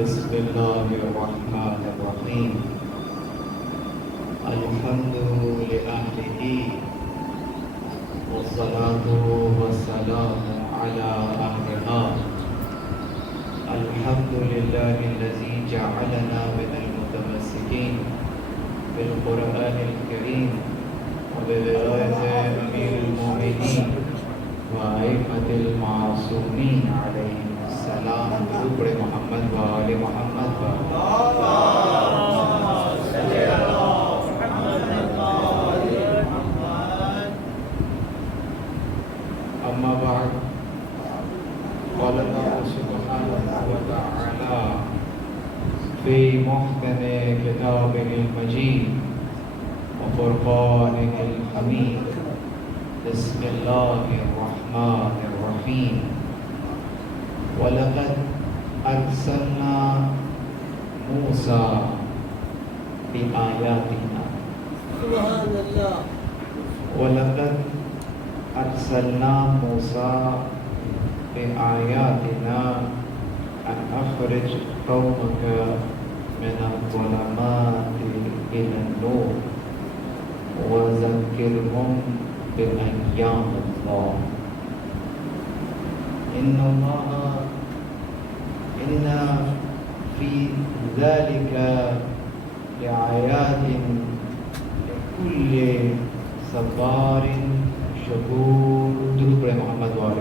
بسم الله الرحمن الرحيم الحمد لأهله والصلاة والسلام على أهلها الحمد لله الذي جعلنا من المتمسكين بالقرآن الكريم وبرواية أمير المؤمنين وأئمة المعصومين عليهم السلام درود محمد وآل محمد أما بعد قال الله سبحانه وتعالى في محكم كتابه المجيد وفرقانه الحميد بسم الله الرحمن الرحيم وَلَقَدْ أَرْسَلْنَا مُوسَى بِآيَاتِنَا سبحان الله وَلَقَدْ أَرْسَلْنَا مُوسَى بِآيَاتِنَا أَنْ أَخْرِجْ قَوْمَكَ مِنَ الظُّلُمَاتِ إِلَى النُّورِ وَذَكِّرْهُمْ بِأَيَّامِ اللَّهِ إن في ذلك لآيات لكل صبار شكور درود محمد وآل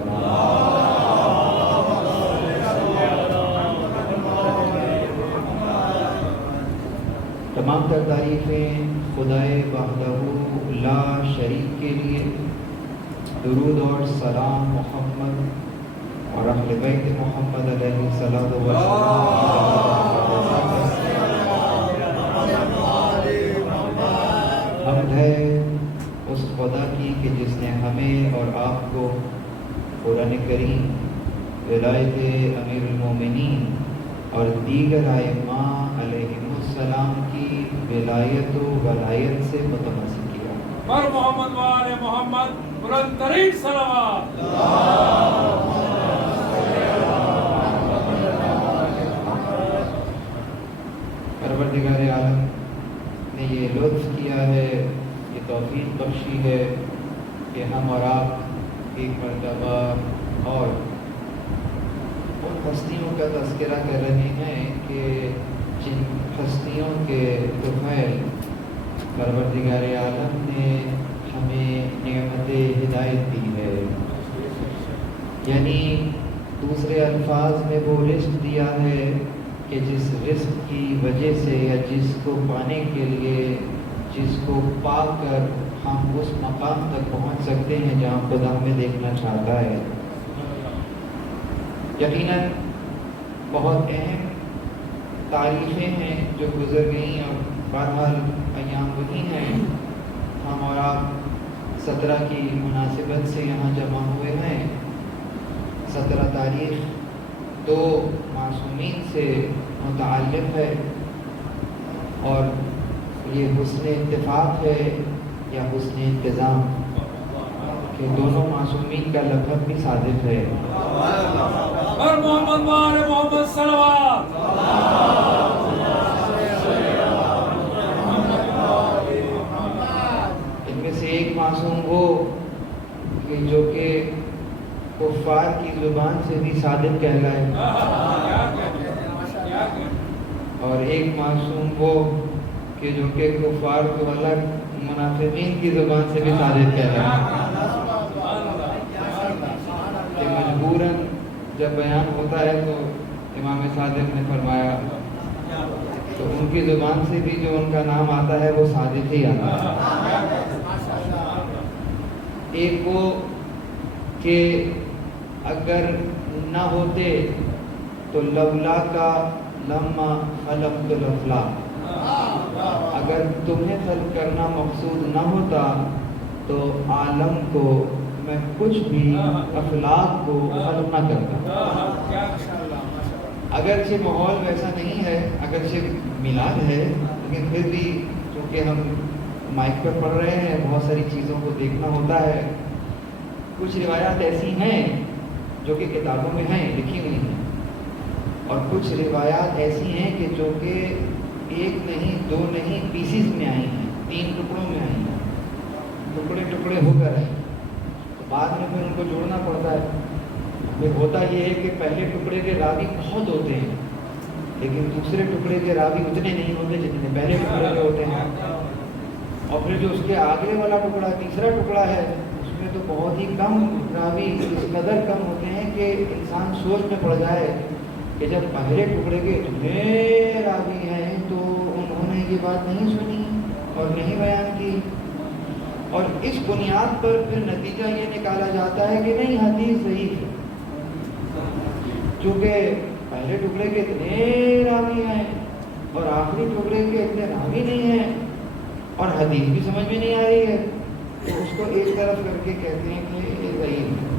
تمام تر تعریفیں خدائے وحدہ لا شریک کے لیے، درود اور سلام محمد اور اہل بیت محمد علیہ الصلوۃ والسلام۔ حمد ہے اس خدا کی کہ جس نے ہمیں اور آپ کو قرآن کریم، ولایت امیر المومنین اور دیگر ائمہ علیہم السلام کی ولایت و ولایت سے متمسک کیا۔ پر محمد و آل محمد بلند ترین صلوات۔ پروردگار عالم نے یہ لطف کیا ہے، یہ توفیق بخشی ہے کہ ہم اور آپ ایک مرتبہ اور ان ہستیوں کا تذکرہ کر رہے ہیں کہ جن ہستیوں کے طفیل پروردگار عالم نے ہمیں نعمت ہدایت دی ہے، یعنی دوسرے الفاظ میں وہ رزق دیا ہے کہ جس رزق کی وجہ سے یا جس کو پانے کے لیے، جس کو پا کر ہم اس مقام تک پہنچ سکتے ہیں جہاں خدا ہمیں دیکھنا چاہتا ہے۔ یقیناً بہت اہم تعریفیں ہیں جو گزر گئیں اور بہرحال ایام وہی ہیں۔ ہم اور آپ 17 کی مناسبت سے یہاں جمع ہوئے ہیں۔ 17 تاریخ 2 معصومین سے متعلق ہے، اور یہ حسن اتفاق ہے یا حسن انتظام کہ دونوں معصومین کا لقب بھی صادق ہے۔ پر محمد و آل محمد صلوات۔ ان میں سے ایک معصوم وہ کہ جو کہ کفار کی زبان سے بھی صادق کہلائے، اور ایک معصوم وہ کہ جو کہ کفار کو الگ منافقین کی زبان سے بھی صادق کہلائے، کہ مجبوراً جب بیان ہوتا ہے تو امام صادق نے فرمایا تو ان کی زبان سے بھی جو ان کا نام آتا ہے وہ صادق ہی آتا ہے۔ ایک وہ کہ اگر نہ ہوتے تو لولا کا لما خلقت الافلاق، اگر تمہیں خلق کرنا مقصود نہ ہوتا تو عالم کو میں کچھ بھی افلاق کو خلق نہ کرتا۔ اگرچہ ماحول ویسا نہیں ہے، اگرچہ میلاد ہے، لیکن پھر بھی چونکہ ہم مائک پر پڑھ رہے ہیں بہت ساری چیزوں کو دیکھنا ہوتا ہے۔ کچھ روایات ایسی ہیں جو کہ کتابوں میں ہیں، لکھی ہوئی ہیں، اور کچھ روایات ایسی ہیں کہ جو کہ ایک نہیں دو نہیں پیسز میں آئی ہیں، 3 ٹکڑوں میں آئی ہیں، ٹکڑے ٹکڑے ہو کر آئے، تو بعد میں پھر ان کو جوڑنا پڑتا ہے۔ پھر ہوتا یہ ہے کہ پہلے ٹکڑے کے راوی بہت ہوتے ہیں، لیکن دوسرے ٹکڑے کے راوی اتنے نہیں ہوتے جتنے پہلے ٹکڑے کے ہوتے ہیں، اور پھر جو اس کے آگے والا ٹکڑا تیسرا ٹکڑا ہے اس میں تو بہت ہی کم راوی اس قدر کم ہوتے ہیں کہ انسان سوچ میں پڑ جائے کہ جب پہلے ٹکڑے کے اتنے راوی ہیں تو انہوں نے یہ بات نہیں سنی اور نہیں بیان کی، اور اس بنیاد پر پھر نتیجہ یہ نکالا جاتا ہے کہ نہیں حدیث ضعیف ہے، چونکہ پہلے ٹکڑے کے اتنے راوی ہیں اور آخری ٹکڑے کے اتنے راوی نہیں ہیں اور حدیث بھی سمجھ میں نہیں آ رہی ہے، تو اس کو ایک طرف کر کے کہتے ہیں کہ یہ ضعیف ہے۔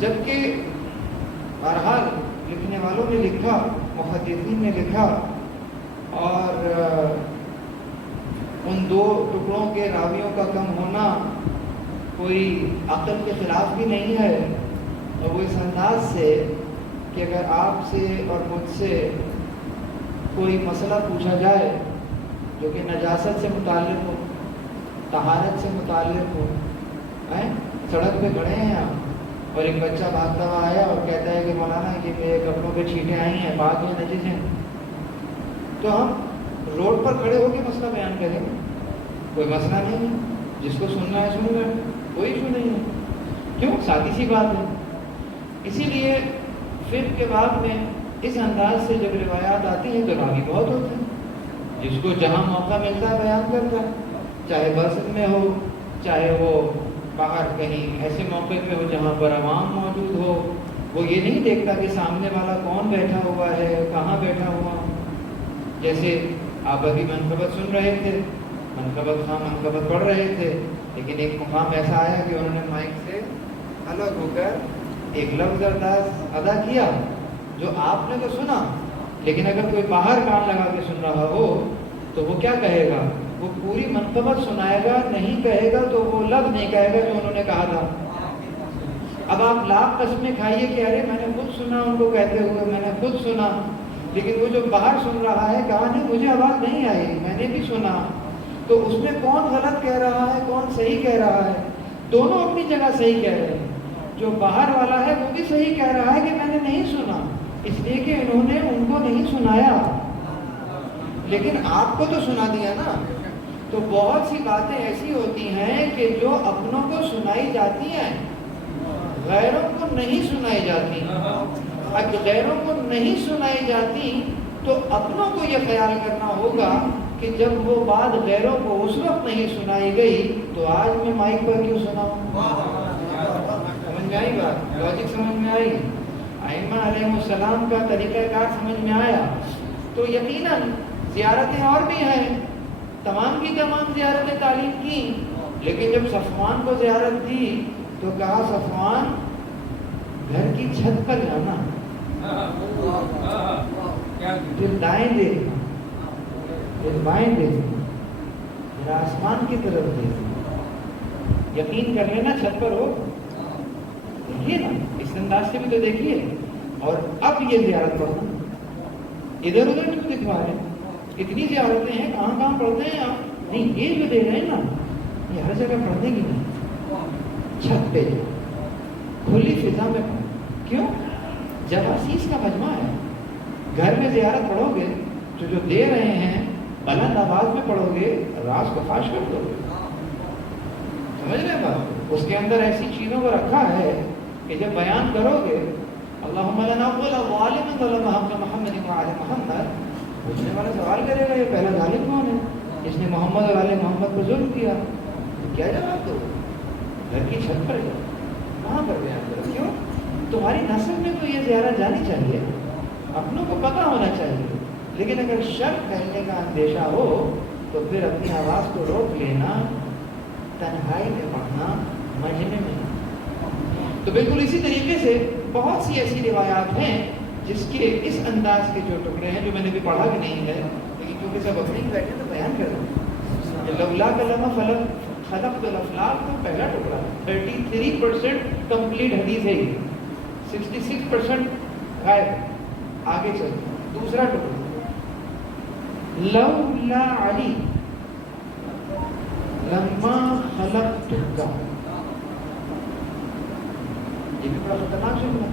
جبکہ بہرحال لکھنے والوں نے لکھا، محدثین نے لکھا، اور ان 2 ٹکڑوں کے راویوں کا کم ہونا کوئی عقل کے خلاف بھی نہیں ہے، اور وہ اس انداز سے کہ اگر آپ سے اور مجھ سے کوئی مسئلہ پوچھا جائے جو کہ نجاست سے متعلق ہو، طہارت سے متعلق ہو، سڑک پہ کھڑے ہیں آپ اور ایک بچہ بھاگتا ہوا آیا اور کہتا ہے کہ مولانا یہ میرے کپڑوں پہ چھینٹیں آئی ہیں، پاک ہیں نجس ہیں، تو ہم روڈ پر کھڑے ہو کے مسئلہ بیان کریں گے، کوئی مسئلہ نہیں ہے، جس کو سننا ہے سن لیں، کوئی ایشو نہیں ہے، کیوں؟ سادی سی بات ہے۔ اسی لیے فقہ کے باب میں اس انداز سے جب روایات آتی ہیں تو راوی بہت ہوتے ہیں، جس کو جہاں موقع ملتا ہے بیان کرتا ہے، چاہے بس میں ہو، چاہے وہ باہر کہیں ایسے موقع پہ ہو جہاں پر عوام موجود ہو، وہ یہ نہیں دیکھتا کہ سامنے والا کون بیٹھا ہوا ہے، کہاں بیٹھا ہوا۔ جیسے آپ ابھی منقبت سن رہے تھے، منقبت پڑھ رہے تھے، لیکن ایک مقام ایسا آیا کہ انہوں نے مائک سے الگ ہو کر ایک لفظ ادا کیا جو آپ نے تو سنا، لیکن اگر کوئی باہر کان لگا کے سن رہا ہو تو وہ کیا کہے گا؟ وہ پوری منقبت سنائے گا، نہیں کہے گا تو وہ لفظ نہیں کہے گا جو انہوں نے کہا تھا۔ اب آپ لاکھ قسمیں کھائیے کہ ارے میں نے خود سنا ان کو کہتے ہوئے، میں نے خود سنا، لیکن وہ جو باہر سن رہا ہے کہا نہیں مجھے آواز نہیں آئی، میں نے بھی سنا، تو اس میں کون غلط کہہ رہا ہے کون صحیح کہہ رہا ہے؟ دونوں اپنی جگہ صحیح کہہ رہے ہیں۔ جو باہر والا ہے وہ بھی صحیح کہہ رہا ہے کہ میں نے نہیں سنا، اس لیے کہ انہوں نے ان کو نہیں سنایا، لیکن آپ کو تو سنا دیا نا۔ تو بہت سی باتیں ایسی ہوتی ہیں کہ جو اپنوں کو سنائی جاتی ہیں، غیروں کو نہیں سنائی جاتی۔ اگر غیروں کو نہیں سنائی جاتی تو اپنوں کو یہ خیال کرنا ہوگا کہ جب وہ بات غیروں کو اس وقت نہیں سنائی گئی تو آج میں مائک پر کیوں سناؤں؟ سمجھ میں آئی بات؟ لاجک سمجھ میں آئی؟ ائمہ علیہ السلام کا طریقہ کار سمجھ میں آیا؟ تو یقیناً زیارتیں اور بھی ہیں، تمام کی تمام زیارتیں تعلیم کی، لیکن جب صفوان کو زیارت دی تو کہا صفوان گھر کی چھت پر جانا، پھر دائیں دیکھنا، پھر بائیں دیکھنا، پھر آسمان کی طرف دیکھنا، یقین کر لینا چھت پر ہو، دیکھیے نا اس انداز سے بھی تو دیکھیے، اور اب یہ زیارت پڑھنا، ادھر ادھر کیوں دکھوا رہے ہیں؟ اتنی زیارتیں ہیں، کہاں کہاں پڑھتے ہیں آپ؟ نہیں یہ جو دے رہے ہیں نا یہ ہر جگہ پڑھنے کی نہیں، چھت پہ جاؤ، کھلی فضا میں پڑھو۔ کیوں؟ جواسیس کا مجمع ہے، گھر میں زیارت پڑھو گے تو جو دے رہے ہیں بلند آواز میں پڑھو گے، راز کو فاش کر دو گے، سمجھ رہے بات؟ اس کے اندر ایسی چیزوں کو رکھا ہے کہ جب بیان کرو گے اللہم لنا ظالم ظلم حق محمد وعلی محمد، پوچھنے والا سوال کرے گا یہ پہلا ظالم کون ہے جس نے محمد اور علی محمد کو ظلم کیا؟ کیا جواب دو؟ گھر کی چھت پر جاؤ، کہاں پر بیان کرو؟ کیوں؟ تمہاری نسل میں تو یہ زیارت جانی چاہیے، اپنوں کو پتہ ہونا چاہیے، لیکن اگر شر پھیلنے کا اندیشہ ہو تو پھر اپنی آواز کو روک لینا، تنہائی میں پڑھنا، مجمع میں۔ تو بالکل اسی طریقے سے بہت سی ایسی روایات ہیں جس کے اس انداز کے جو ٹکڑے ہیں جو میں نے بھی پڑھا بھی نہیں ہے، لیکن کیونکہ سب اپنے ہی بیٹھے تو بیان کر رہے ہیں۔ لولا کلمہ خلق الافلاق کا پہلا ٹکڑا 33% کمپلیٹ حدیث ہے، 66% غائب. آگے چلتے دوسرا ٹکڑا لولا علی لما خلقتک. یہ بھی بڑا خطرناک جملہ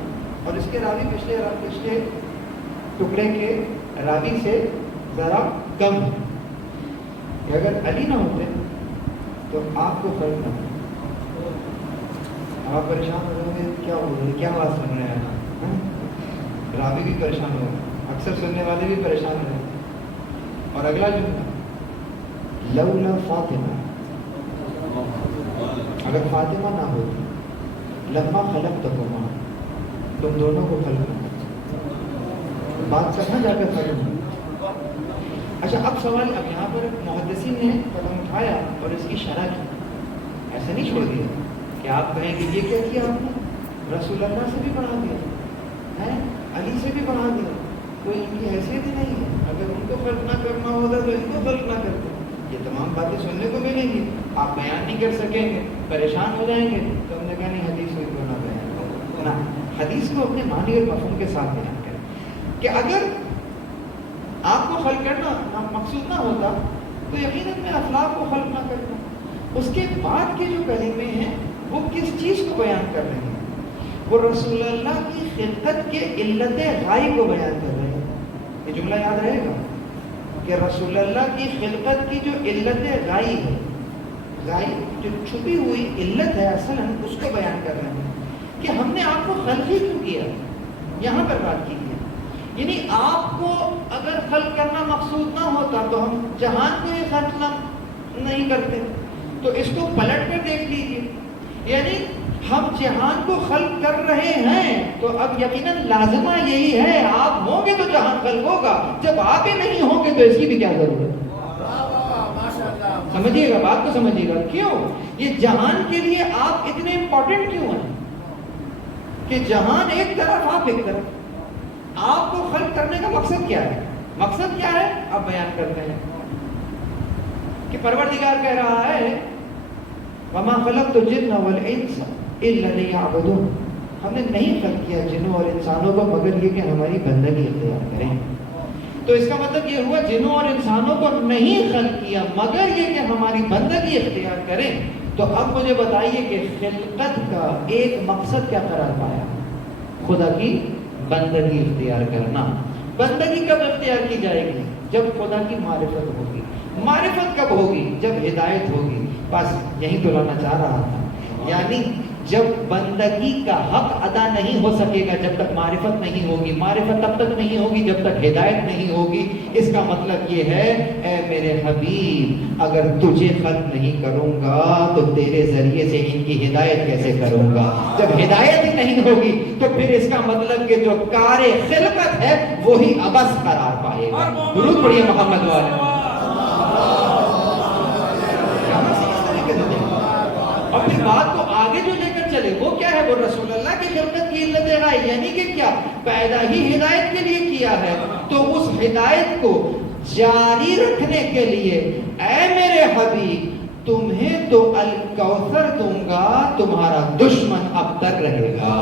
اور اس کے راوی پچھلے ٹکڑے کے راوی سے ذرا کم ہے کہ اگر علی نہ ہوتے تو آپ کو خلق نہ ہوتا. آپ پریشان ہو رہے ہیں کیا ہو رہا ہے, کیا بات سن رہے ہیں. راوی بھی پریشان ہو رہے ہیں, اکثر سننے والے بھی پریشان ہو رہے ہیں. اور اگلا جملہ لولا فاطمہ, اگر فاطمہ نہ ہوتی لما خلقتکما, تم دونوں کو خلق نہ کرتے. بات کہاں جا کر ختم ہوئی. اچھا اب سوال, اب یہاں پر محدثین نے قدم اٹھایا اور اس کی شرح کی. ایسا نہیں چھوڑ دیا کہ آپ کہیں کہ یہ کیا کیا آپ نے, رسول اللہ سے بھی بڑھا دیا ہے, علی سے بھی بڑھا دیا, کوئی ان کی حیثیت ہی نہیں ہے. اگر ان کو خلق نہ کرنا ہوتا تو ان کو خلق نہ کرتے. یہ تمام باتیں سننے کو ملیں گی, آپ بیان نہیں کر سکیں گے, پریشان ہو جائیں گے. تو ہم نے کہا نہیں, حدیث کو نہ بیان کرو نا, حدیث کو اپنے معنی اور مفہوم کے ساتھ بیان کریں کہ اگر آپ کو خلق کرنا مقصود نہ ہوتا تو یقیناً میں افلاق کو خلق نہ کرتا. اس کے بعد کے جو کلمے ہیں وہ کس چیز کو بیان کر رہے ہیں, وہ رسول اللہ کی خلقت کے علت غائی کو بیان کر رہے ہیں. یہ جملہ یاد رہے گا کہ رسول اللہ کی خلقت کی جو علت غائی ہے, غائی جو چھپی ہوئی علت ہے اصلاً, اس کو بیان کر رہے ہیں کہ ہم نے آپ کو خلق ہی کیوں کیا. یہاں پر بات کی ہے یعنی آپ کو اگر خلق کرنا مقصود نہ ہوتا تو ہم جہان کو یہ خلق نہیں کرتے. تو اس کو پلٹ کر دیکھ لیجیے, یعنی ہم جہان کو خلق کر رہے ہیں تو اب یقیناً لازمہ یہی ہے آپ ہوں گے تو جہان خلق ہوگا, جب آپ ہی نہیں ہوں گے تو اس کی بھی کیا ضرورت. سمجھیے گا بات کو, سمجھیے گا کیوں یہ جہان کے لیے آپ اتنے امپورٹنٹ کیوں ہیں کہ جہان ایک طرف آپ ایک طرف. آپ کو خلق کرنے کا مقصد کیا ہے, مقصد کیا ہے آپ بیان کرتے ہیں کہ پروردگار کہہ رہا ہے وما خلقت الجن والانس الا ليعبدون, ہم نے نہیں خلق کیا جنوں اور انسانوں کو مگر یہ کہ ہماری بندگی اختیار کریں. تو اس کا مطلب یہ ہوا جنوں اور انسانوں کو نہیں خلق کیا مگر یہ کہ ہماری بندگی اختیار کریں. تو اب مجھے بتائیے کہ خلقت کا ایک مقصد کیا قرار پایا, خدا کی بندگی اختیار کرنا. بندگی کب اختیار کی جائے گی, جب خدا کی معرفت ہوگی. معرفت کب ہوگی, جب ہدایت ہوگی. بس یہی تو لانا چاہ رہا تھا, یعنی جب بندگی کا حق ادا نہیں ہو سکے گا جب تک معرفت نہیں ہوگی. معرفت تب تک نہیں ہوگی جب تک ہدایت نہیں ہوگی. اس کا مطلب یہ ہے اے میرے حبیب اگر تجھے خلق نہیں کروں گا تو تیرے ذریعے سے ان کی ہدایت کیسے کروں گا. جب ہدایت ہی نہیں ہوگی تو پھر اس کا مطلب کہ جو کار خلقت ہے وہی عبث قرار پائے گا. درود پڑھیے محمد والے. اور پھر بات کو آگے جو لے کر چلے وہ کیا ہے, وہ رسول اللہ کی خلقت کی علت غائی, یعنی کہ کیا پیدا ہی ہدایت کے لیے کیا ہے. تو اس ہدایت کو جاری رکھنے کے لیے اے میرے حبیب تمہیں تو الکوثر دوں گا, تمہارا دشمن اب تک رہے گا.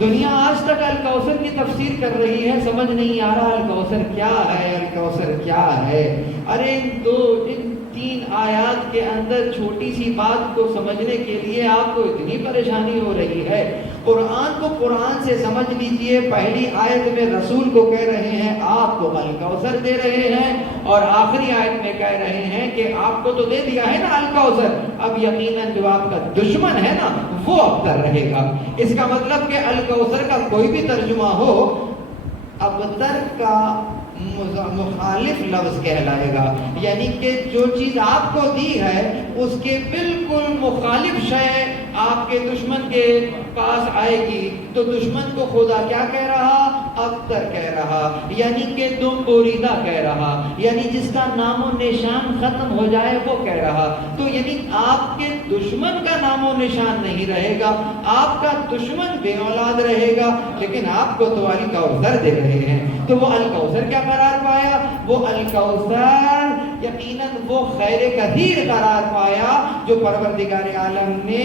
دنیا آج تک الکوثر کی تفسیر کر رہی ہے, سمجھ نہیں آ رہا الکوثر کیا ہے, الکوثر کیا ہے. ارے ان 3 آیات کے اندر چھوٹی سی بات کو سمجھنے کے لیے آپ کو اتنی پریشانی ہو رہی ہے. قرآن کو قرآن سے سمجھ لیجئے. پہلی آیت میں رسول کو کہہ رہے ہیں آپ کو الکوثر دے رہے ہیں, اور آخری آیت میں کہہ رہے ہیں کہ آپ کو تو دے دیا ہے نا الکوثر, اب یقیناً جو آپ کا دشمن ہے نا وہ ابتر رہے گا. اس کا مطلب کہ الکوثر کا کوئی بھی ترجمہ ہو ابتر کا مخالف لفظ کہلائے گا, یعنی کہ جو چیز آپ کو دی ہے اس کے بالکل مخالف شے آپ کے دشمن کے پاس آئے گی. تو دشمن کو خدا کیا کہہ رہا, ابتر کہہ رہا, یعنی کہ دم بریدہ کہہ رہا, یعنی جس کا نام و نشان ختم ہو جائے وہ کہہ رہا. تو یعنی آپ کے دشمن کا نام و نشان نہیں رہے گا, آپ کا دشمن بے اولاد رہے گا, لیکن آپ کو تو الکوثر دے رہے ہیں. تو وہ الکوثر کیا قرار پایا, وہ الکوثر یقیناً وہ خیر کثیر قرار پایا جو پروردگار عالم نے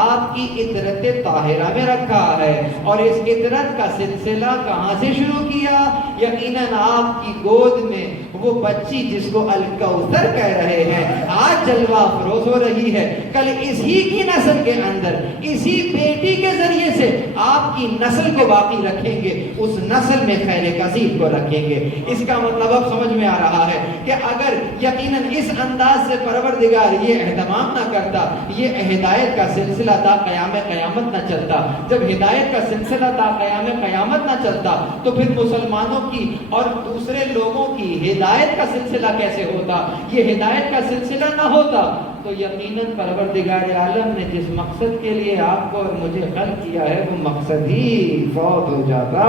آپ کی عطرت طاہرہ میں رکھا ہے. اور اس عطرت کا سلسلہ کہاں سے شروع کیا؟ یقیناً آپ کی گود میں وہ بچی جس کو الکوثر کہہ رہے ہیں آج جلوہ افروز ہو رہی ہے. کل اسی کی نسل کے اندر اسی بیٹی کے ذریعے سے آپ کی نسل کو باقی رکھیں گے, اس نسل میں خیر کثیر کو رکھیں گے. اس کا مطلب اب سمجھ میں آ رہا ہے کہ اگر یقیناً اس انداز سے پروردگار یہ اہتمام نہ کرتا, یہ ہدایت کا سلسلہ تا قیام قیامت نہ چلتا, جب ہدایت کا سلسلہ تا قیام قیامت نہ چلتا تو پھر مسلمانوں کی اور دوسرے لوگوں کی ہدایت کا سلسلہ کیسے ہوتا؟ یہ ہدایت کا سلسلہ نہ ہوتا تو یقیناً پروردگار عالم نے جس مقصد کے لیے آپ کو اور مجھے خلق کیا ہے وہ مقصد ہی فوت ہو جاتا.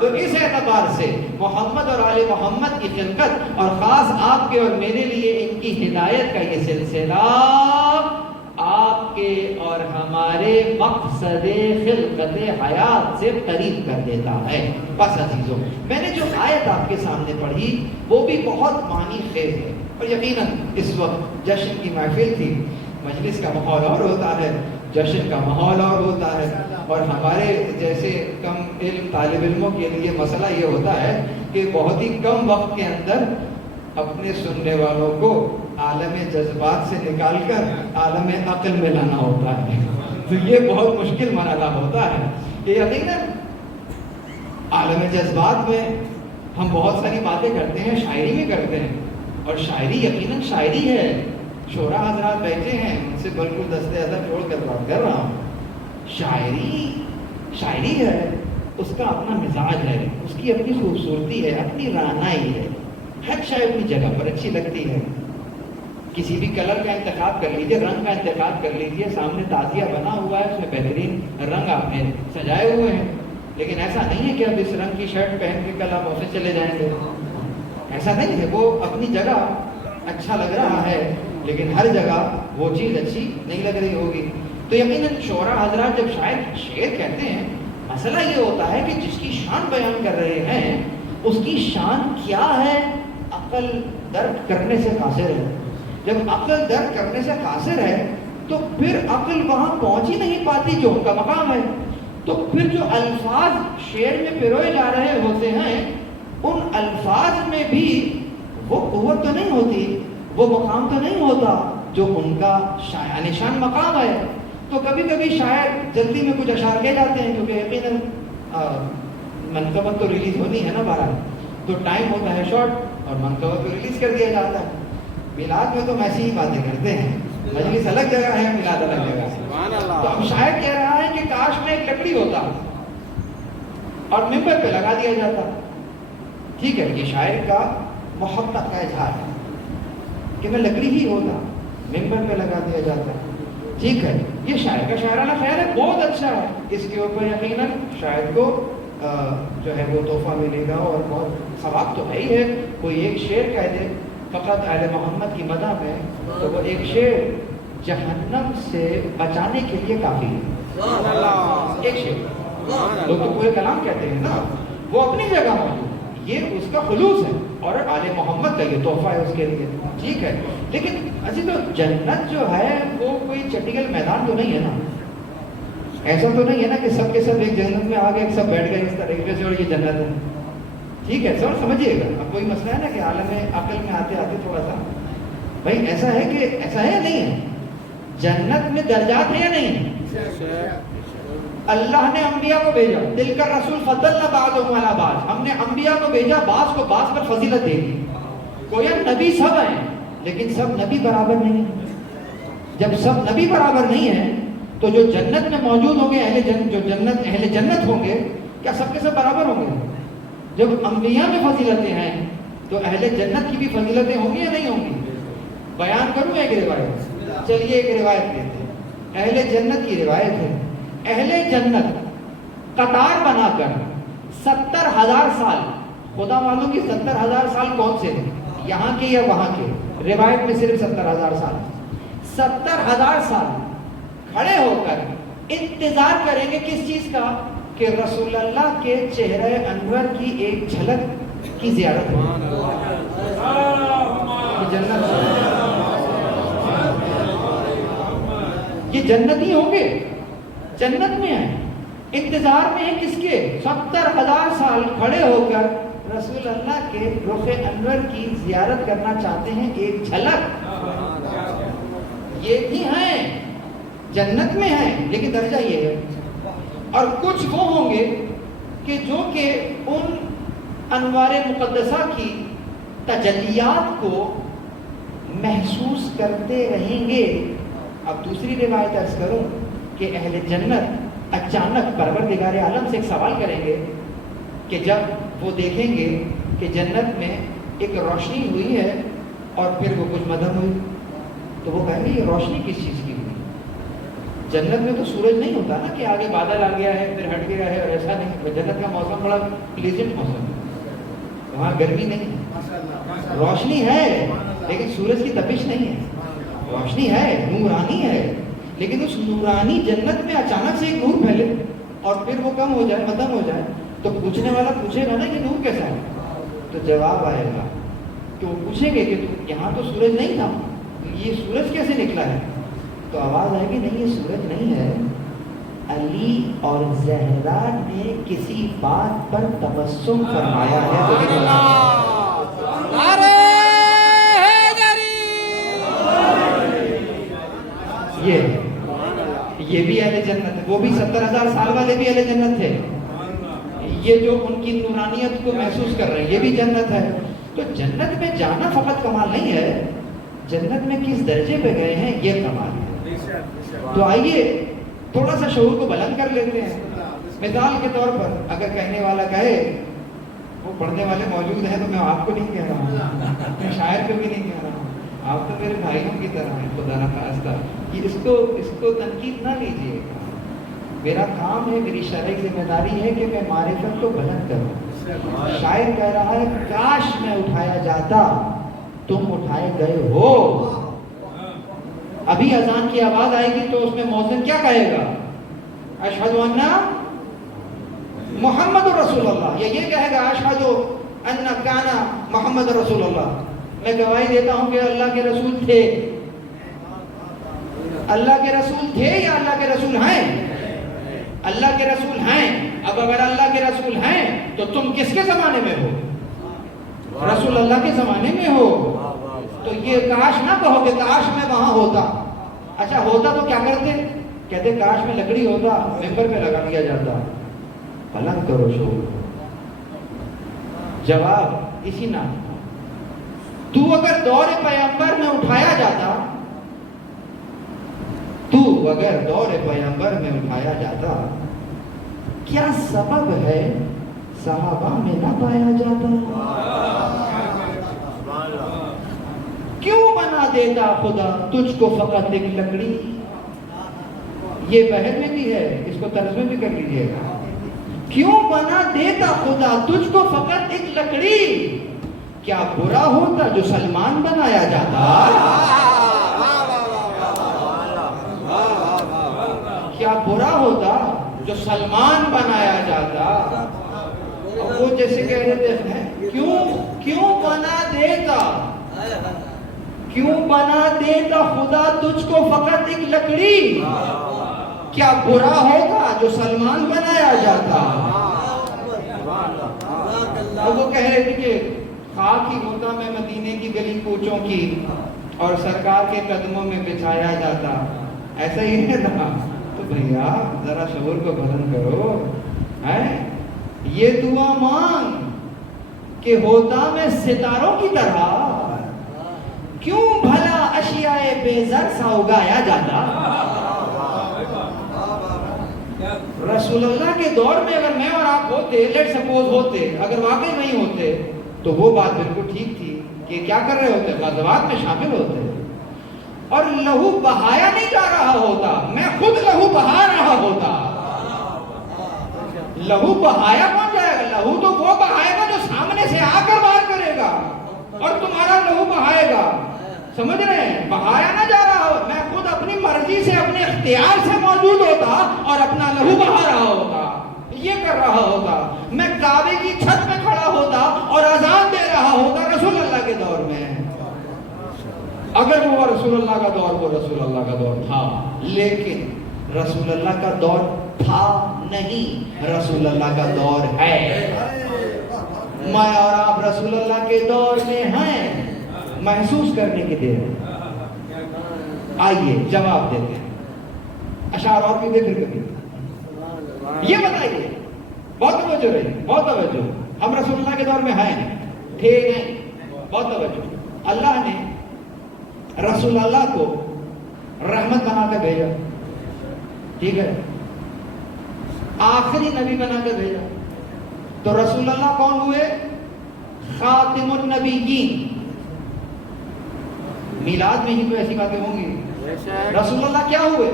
تو اس اعتبار سے محمد اور آل محمد کی خلقت اور خاص آپ کے اور میرے لیے ان کی ہدایت کا یہ سلسلہ آپ کے اور ہمارے مقصد خلقت حیات سے قریب کر دیتا ہے. بس عزیزوں, میں نے جو آیت آپ کے سامنے پڑھی وہ بھی بہت معنی خیز ہے, اور یقیناً اس وقت جشن کی محفل تھی, مجلس کا ماحول اور ہوتا ہے, جشن کا ماحول اور ہوتا ہے, اور ہمارے جیسے کم علم طالب علموں کے لیے مسئلہ یہ ہوتا ہے کہ بہت ہی کم وقت کے اندر اپنے سننے والوں کو عالم جذبات سے نکال کر عالم عقل میں لانا ہوتا ہے. تو یہ بہت مشکل مرحلہ ہوتا ہے کہ یقیناً عالم جذبات میں ہم بہت ساری باتیں کرتے ہیں, شاعری بھی کرتے ہیں, اور شاعری یقیناً شاعری ہے. شعراء حضرات بیٹھے ہیں, ان سے بالکل دستے ادب چھوڑ کر بات کر رہا ہوں. شاعری ہے, اس کا اپنا مزاج ہے, اس کی اپنی خوبصورتی ہے, اپنی رعنائی ہے. ہر شاعری اپنی جگہ پر اچھی لگتی ہے. کسی بھی کلر کا انتخاب کر لیجیے, رنگ کا انتخاب کر لیجیے, سامنے تازیہ بنا ہوا ہے, اس میں بہترین رنگ آپ نے سجائے ہوئے ہیں, لیکن ایسا نہیں ہے کہ اب اس رنگ کی شرٹ پہن کے کل آپ آفس چلے جائیں گے. ایسا نہیں ہے, وہ اپنی جگہ اچھا لگ رہا ہے, لیکن ہر جگہ وہ چیز اچھی نہیں لگ رہی ہوگی. تو یقیناً شعراء حضرات جب شعر کہتے ہیں, مسئلہ یہ ہوتا ہے کہ جس کی شان بیان کر رہے ہیں اس کی شان کیا ہے, عقل درک کرنے سے قاصر ہے. جب عقل درک کرنے سے قاصر ہے تو پھر عقل وہاں پہنچ ہی نہیں پاتی جو ان کا مقام ہے. تو پھر جو الفاظ شعر میں پروئے جا رہے ہوتے ہیں ان الفاظ میں بھی وہ قوت تو نہیں ہوتی, وہ مقام تو نہیں ہوتا جو ان کا شان مقام ہے. تو کبھی کبھی شاعر جلدی میں کچھ اشعار کہہ جاتے ہیں, کیونکہ یقیناً منقبت تو ریلیز ہونی ہے نا بارہ, تو ٹائم ہوتا ہے شارٹ اور منقبت تو ریلیز کر دیا جاتا ہے. میلاد میں تو ہم ایسی ہی باتیں کرتے ہیں, مجلس الگ جگہ ہے, میلاد الگ جگہ ہے. تو اب شاعر کہہ رہا ہے کہ کاش میں ایک لکڑی ہوتا اور ممبر پہ لگا دیا جاتا. ٹھیک ہے, یہ شاعر کا محبت کا اظہار ہے کہ میں لکڑی ہی ہوتا, ممبر پہ لگا دیا جاتا. ٹھیک ہے, یہ شاعر کا شاعرانہ خیال ہے, بہت اچھا ہے. اس کے اوپر یقیناً شاعر کو جو ہے وہ تحفہ ملے گا اور بہت ثواب تو ہے ہی ہے. کوئی ایک شعر کہہ دے فقط اہل محمد کی مدح میں تو وہ ایک شعر جہنم سے بچانے کے لیے کافی ہے. ایک شعر, لوگ تو پورے کلام کہتے ہیں نا, وہ اپنی جگہ موجود, یہ اس کا خلوص ہے اور آل محمد کا یہ تحفہ ہے اس کے لیے. ٹھیک ہے, لیکن اچھی تو جنت جو ہے وہ کوئی چٹیل میدان تو نہیں ہے نا. ایسا تو نہیں ہے نا کہ سب کے سب ایک جنت میں آ گئے, سب بیٹھ گئے اس طریقے سے اور یہ جنت ہے. ٹھیک ہے, سر سمجھیے گا. اب کوئی مسئلہ ہے نا کہ عالم عقل میں آتے آتے تھوڑا سا بھائی ایسا ہے کہ ایسا ہے یا نہیں ہے. جنت میں درجات ہے یا نہیں. اللہ نے انبیاء کو بھیجا, دل کا رسول فضلنا بعضهم علی بعض, ہم نے انبیاء کو بھیجا, بعض کو بعض پر فضیلت دے دی. کوئی نبی سب ہیں لیکن سب نبی برابر نہیں ہیں. جب سب نبی برابر نہیں ہیں تو جو جنت میں موجود ہوں گے اہل جنت ہوں گے, کیا سب کے سب برابر ہوں گے؟ جب انبیاء میں فضیلتیں ہیں تو اہل جنت کی بھی فضیلتیں ہوں گی یا نہیں ہوں گی؟ بیان کروں ایک روایت, چلیے ایک روایت لیتے ہیں. اہل جنت کی روایت ہے, اہل جنت قطار بنا کر 70,000 سال, خدا معلوم کہ 70,000 سال کون سے ہیں, یہاں کے یا وہاں کے, روایت میں صرف 70,000 سال, 70,000 سال کھڑے ہو کر انتظار کریں گے کس چیز کا, کہ رسول اللہ کے چہرہ انور کی ایک جھلک کی زیارت ہو. جنت جنتی ہوں گے، جنت میں ہیں، انتظار میں ہیں کس کے؟ 70,000 سال کھڑے ہو کر رسول اللہ کے رخ انور کی زیارت کرنا چاہتے ہیں، ایک جھلک۔ یہ بھی ہیں، جنت میں ہیں، لیکن درجہ یہ ہے۔ اور کچھ وہ ہوں گے کہ جو کہ ان انوار مقدسہ کی تجلیات کو محسوس کرتے رہیں گے۔ اب دوسری روایت عرض کروں کہ اہل جنت اچانک پروردگار عالم سے ایک سوال کریں گے کہ جب وہ دیکھیں گے کہ جنت میں ایک روشنی ہوئی ہے اور پھر وہ کچھ مدھم ہوئی، تو وہ کہیں گے یہ روشنی کس چیز کی ہوئی؟ جنت میں تو سورج نہیں ہوتا نا کہ آگے بادل آ گیا ہے پھر ہٹ گیا ہے، اور ایسا نہیں۔ جنت کا موسم بڑا پلیزنٹ موسم ہے، وہاں گرمی نہیں ہے، روشنی ہے لیکن سورج کی تپش نہیں ہے، روشنی ہے، نورانی ہے، لیکن اس نورانی جنت میں اچانک سے ایک نور پھیلے اور پھر وہ کم ہو جائے، مدھم ہو جائے، تو پوچھنے والا پوچھے گا نا کہ نور کیسا ہے؟ تو جواب آئے گا کہ وہ پوچھیں گے کہ یہاں تو سورج نہیں تھا، یہ سورج کیسے نکلا ہے؟ تو آواز آئے گی نہیں، یہ سورج نہیں ہے، علی اور زہرا نے کسی بات پر تبسم فرمایا ہے۔ یہ بھی اہل جنت ہے، وہ بھی 70,000 سال والے بھی اہل جنت تھے، یہ جو ان کی نورانیت کو محسوس کر رہے ہیں یہ بھی جنت ہے۔ تو جنت میں جانا فقط کمال نہیں ہے، جنت میں کس درجے پہ گئے ہیں یہ کمال ہے۔ تو آئیے تھوڑا سا شعور کو بلند کر لیتے ہیں۔ مثال کے طور پر اگر کہنے والا کہے، وہ پڑھنے والے موجود ہیں تو میں آپ کو نہیں کہہ رہا ہوں، میں شاعر کو بھی نہیں کہہ رہا ہوں، آپ تو میرے بھائیوں کی طرح ہیں، خدا نخواستہ اس کو تنقید نہ لیجیے گا۔ میرا کام ہے، میری شرعی ذمہ داری ہے کہ میں معرفت کو بلند کروں۔ شاعر کہہ رہا ہے کاش میں اٹھایا جاتا، تم اٹھائے گئے ہو۔ ابھی اذان کی آواز آئے گی تو اس میں مؤذن کیا کہے گا؟ اشہد ان محمد رسول اللہ، یا یہ کہے گا اشہد ان کان محمد رسول اللہ، میں گواہی دیتا ہوں کہ اللہ کے رسول تھے۔ اللہ کے رسول تھے یا اللہ کے رسول ہیں؟ اللہ کے رسول ہیں۔ اب اگر اللہ کے رسول ہیں تو تم کس کے زمانے میں ہو؟ رسول اللہ کے زمانے میں ہو۔ تو یہ کاش نہ کہو کہ کاش میں وہاں ہوتا۔ اچھا ہوتا تو کیا کرتے؟ کہتے کاش میں لکڑی ہوتا، ممبر پہ لگا دیا جاتا۔ بلند کرو شعور۔ جواب اسی نام، تو اگر دور پیغمبر میں اٹھایا جاتا، تو اگر دور پیغمبر میں اٹھایا جاتا، کیا سبب ہے صحابہ میں نہ پایا جاتا؟ کیوں بنا دیتا خدا تجھ کو فقط ایک لکڑی؟ یہ بحث میں بھی ہے، اس کو ترجمے بھی کر لیجیے گا۔ کیوں بنا دیتا خدا تجھ کو فقط ایک لکڑی؟ کیا برا ہوتا جو سلمان بنایا جاتا؟ کیا برا ہوتا جو سلمان بنایا جاتا؟ وہ جیسے کہہ رہے تھے کیوں بنا دیتا، کیوں بنا دیتا خدا تجھ کو فقط ایک لکڑی؟ کیا برا ہوتا جو سلمان بنایا جاتا؟ وہ کہہ رہے تھے کہ خاک ہی ہوتا میں مدینے کی گلی کوچوں کی، اور سرکار کے قدموں میں بچھایا جاتا، ایسا ہی ہے نا؟ تو بھیا ذرا شعور کو بلند کرو، یہ دعا مانگ کہ ہوتا میں ستاروں کی طرح، کیوں بھلا اشیاء بے زر سا اگایا جاتا؟ رسول اللہ کے دور میں اگر میں اور آپ ہوتے، لیٹ سپوز ہوتے، اگر واقعی نہیں ہوتے تو وہ بات بالکل ٹھیک تھی کہ کیا کر رہے ہوتے؟ غزوات میں شامل ہوتے اور لہو بہایا نہیں جا رہا ہوتا، میں خود لہو بہا رہا ہوتا۔ لہو بہایا کون جائے گا؟ لہو تو وہ بہائے گا جو سامنے سے آ کر وار کرے گا اور تمہارا لہو بہائے گا، سمجھ رہے ہیں؟ بہایا نہ جا رہا ہو، میں خود اپنی مرضی سے اپنے اختیار سے موجود ہوتا اور اپنا لہو بہا رہا ہوتا، یہ کر رہا ہوتا، میں کعبے کی چھت پہ کھڑا ہوتا اور اذان دے رہا ہوتا رسول اللہ کے دور میں۔ اگر وہ رسول اللہ کا دور، وہ رسول اللہ کا دور تھا، لیکن رسول اللہ کا دور تھا نہیں، رسول اللہ کا دور ہے۔ میں اور آپ رسول اللہ کے دور میں ہیں، محسوس کرنے کی دیر ہے۔ آئیے جواب دیتے ہیں، اشعار کی دیکھ کبھی یہ بتائیے، بہت توجہ رہی، بہت توجہ، ہم رسول اللہ کے دور میں ہیں تھے نہیں، بہت توجہ۔ اللہ نے رسول اللہ کو رحمت بنا کے بھیجا، ٹھیک ہے، آخری نبی بنا کے بھیجا، تو رسول اللہ کون ہوئے؟ خاتم النبیین۔ میلاد میں ہی تو ایسی باتیں ہوں گی۔ رسول اللہ کیا ہوئے؟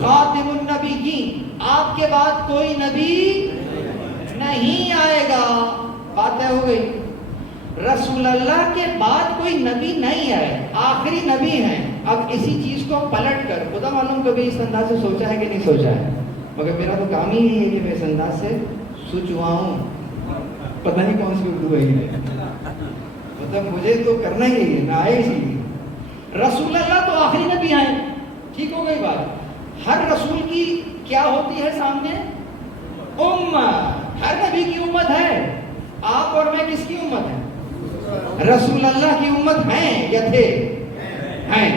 خاتم النبیین، آپ کے بعد کوئی نبی نہیں آئے گا، بات طے ہو گئی۔ رسول اللہ کے بعد کوئی نبی نہیں آئے، آخری نبی ہیں۔ اب اسی چیز کو پلٹ کر، خدا معلوم کبھی اس انداز سے سوچا ہے کہ نہیں سوچا ہے، مگر میرا تو کام ہی ہے کہ میں اس انداز سے سوچواؤں، پتہ نہیں کون سی اردو ہے یہ، مطلب مجھے تو کرنا ہی ہے، نہ آئے اسی لیے۔ رسول اللہ تو آخری نبی ہیں، ٹھیک ہو گئی بات۔ ہر رسول کی کیا ہوتی ہے سامنے؟ امت، ہر نبی کی امت ہے۔ آپ اور میں کس کی امت ہیں؟ رسول اللہ کی امت ہیں یا تھے؟ ہیں،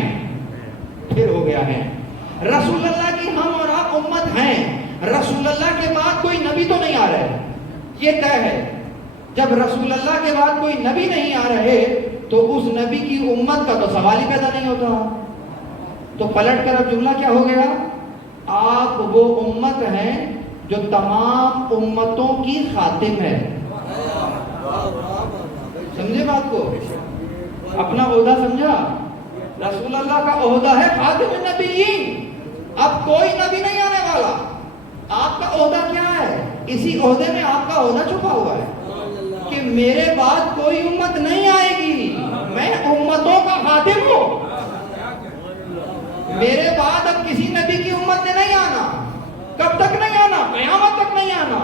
پھر ہو گیا ہے۔ رسول اللہ کی ہم اور آپ امت ہیں، رسول اللہ کے بعد کوئی نبی تو نہیں آ رہے، یہ طے ہے۔ جب رسول اللہ کے بعد کوئی نبی نہیں آ رہے تو اس نبی کی امت کا تو سوال ہی پیدا نہیں ہوتا۔ تو پلٹ کر اب جملہ کیا ہو گیا؟ آپ وہ امت ہیں جو تمام امتوں کی خاتم ہے۔ سمجھے بات کو؟ اپنا عہدہ سمجھا؟ رسول اللہ کا عہدہ ہے خاتم النبیین، اب کوئی نبی نہیں آنے والا۔ آپ کا عہدہ کیا ہے؟ اسی عہدے میں آپ کا عہدہ چھپا ہوا ہے کہ میرے بعد کوئی امت نہیں آئے گی، میں امتوں کا خاتم ہوں، میرے بعد اب کسی نبی کی امت نے نہیں آنا۔ کب تک نہیں آنا؟ قیامت تک نہیں آنا۔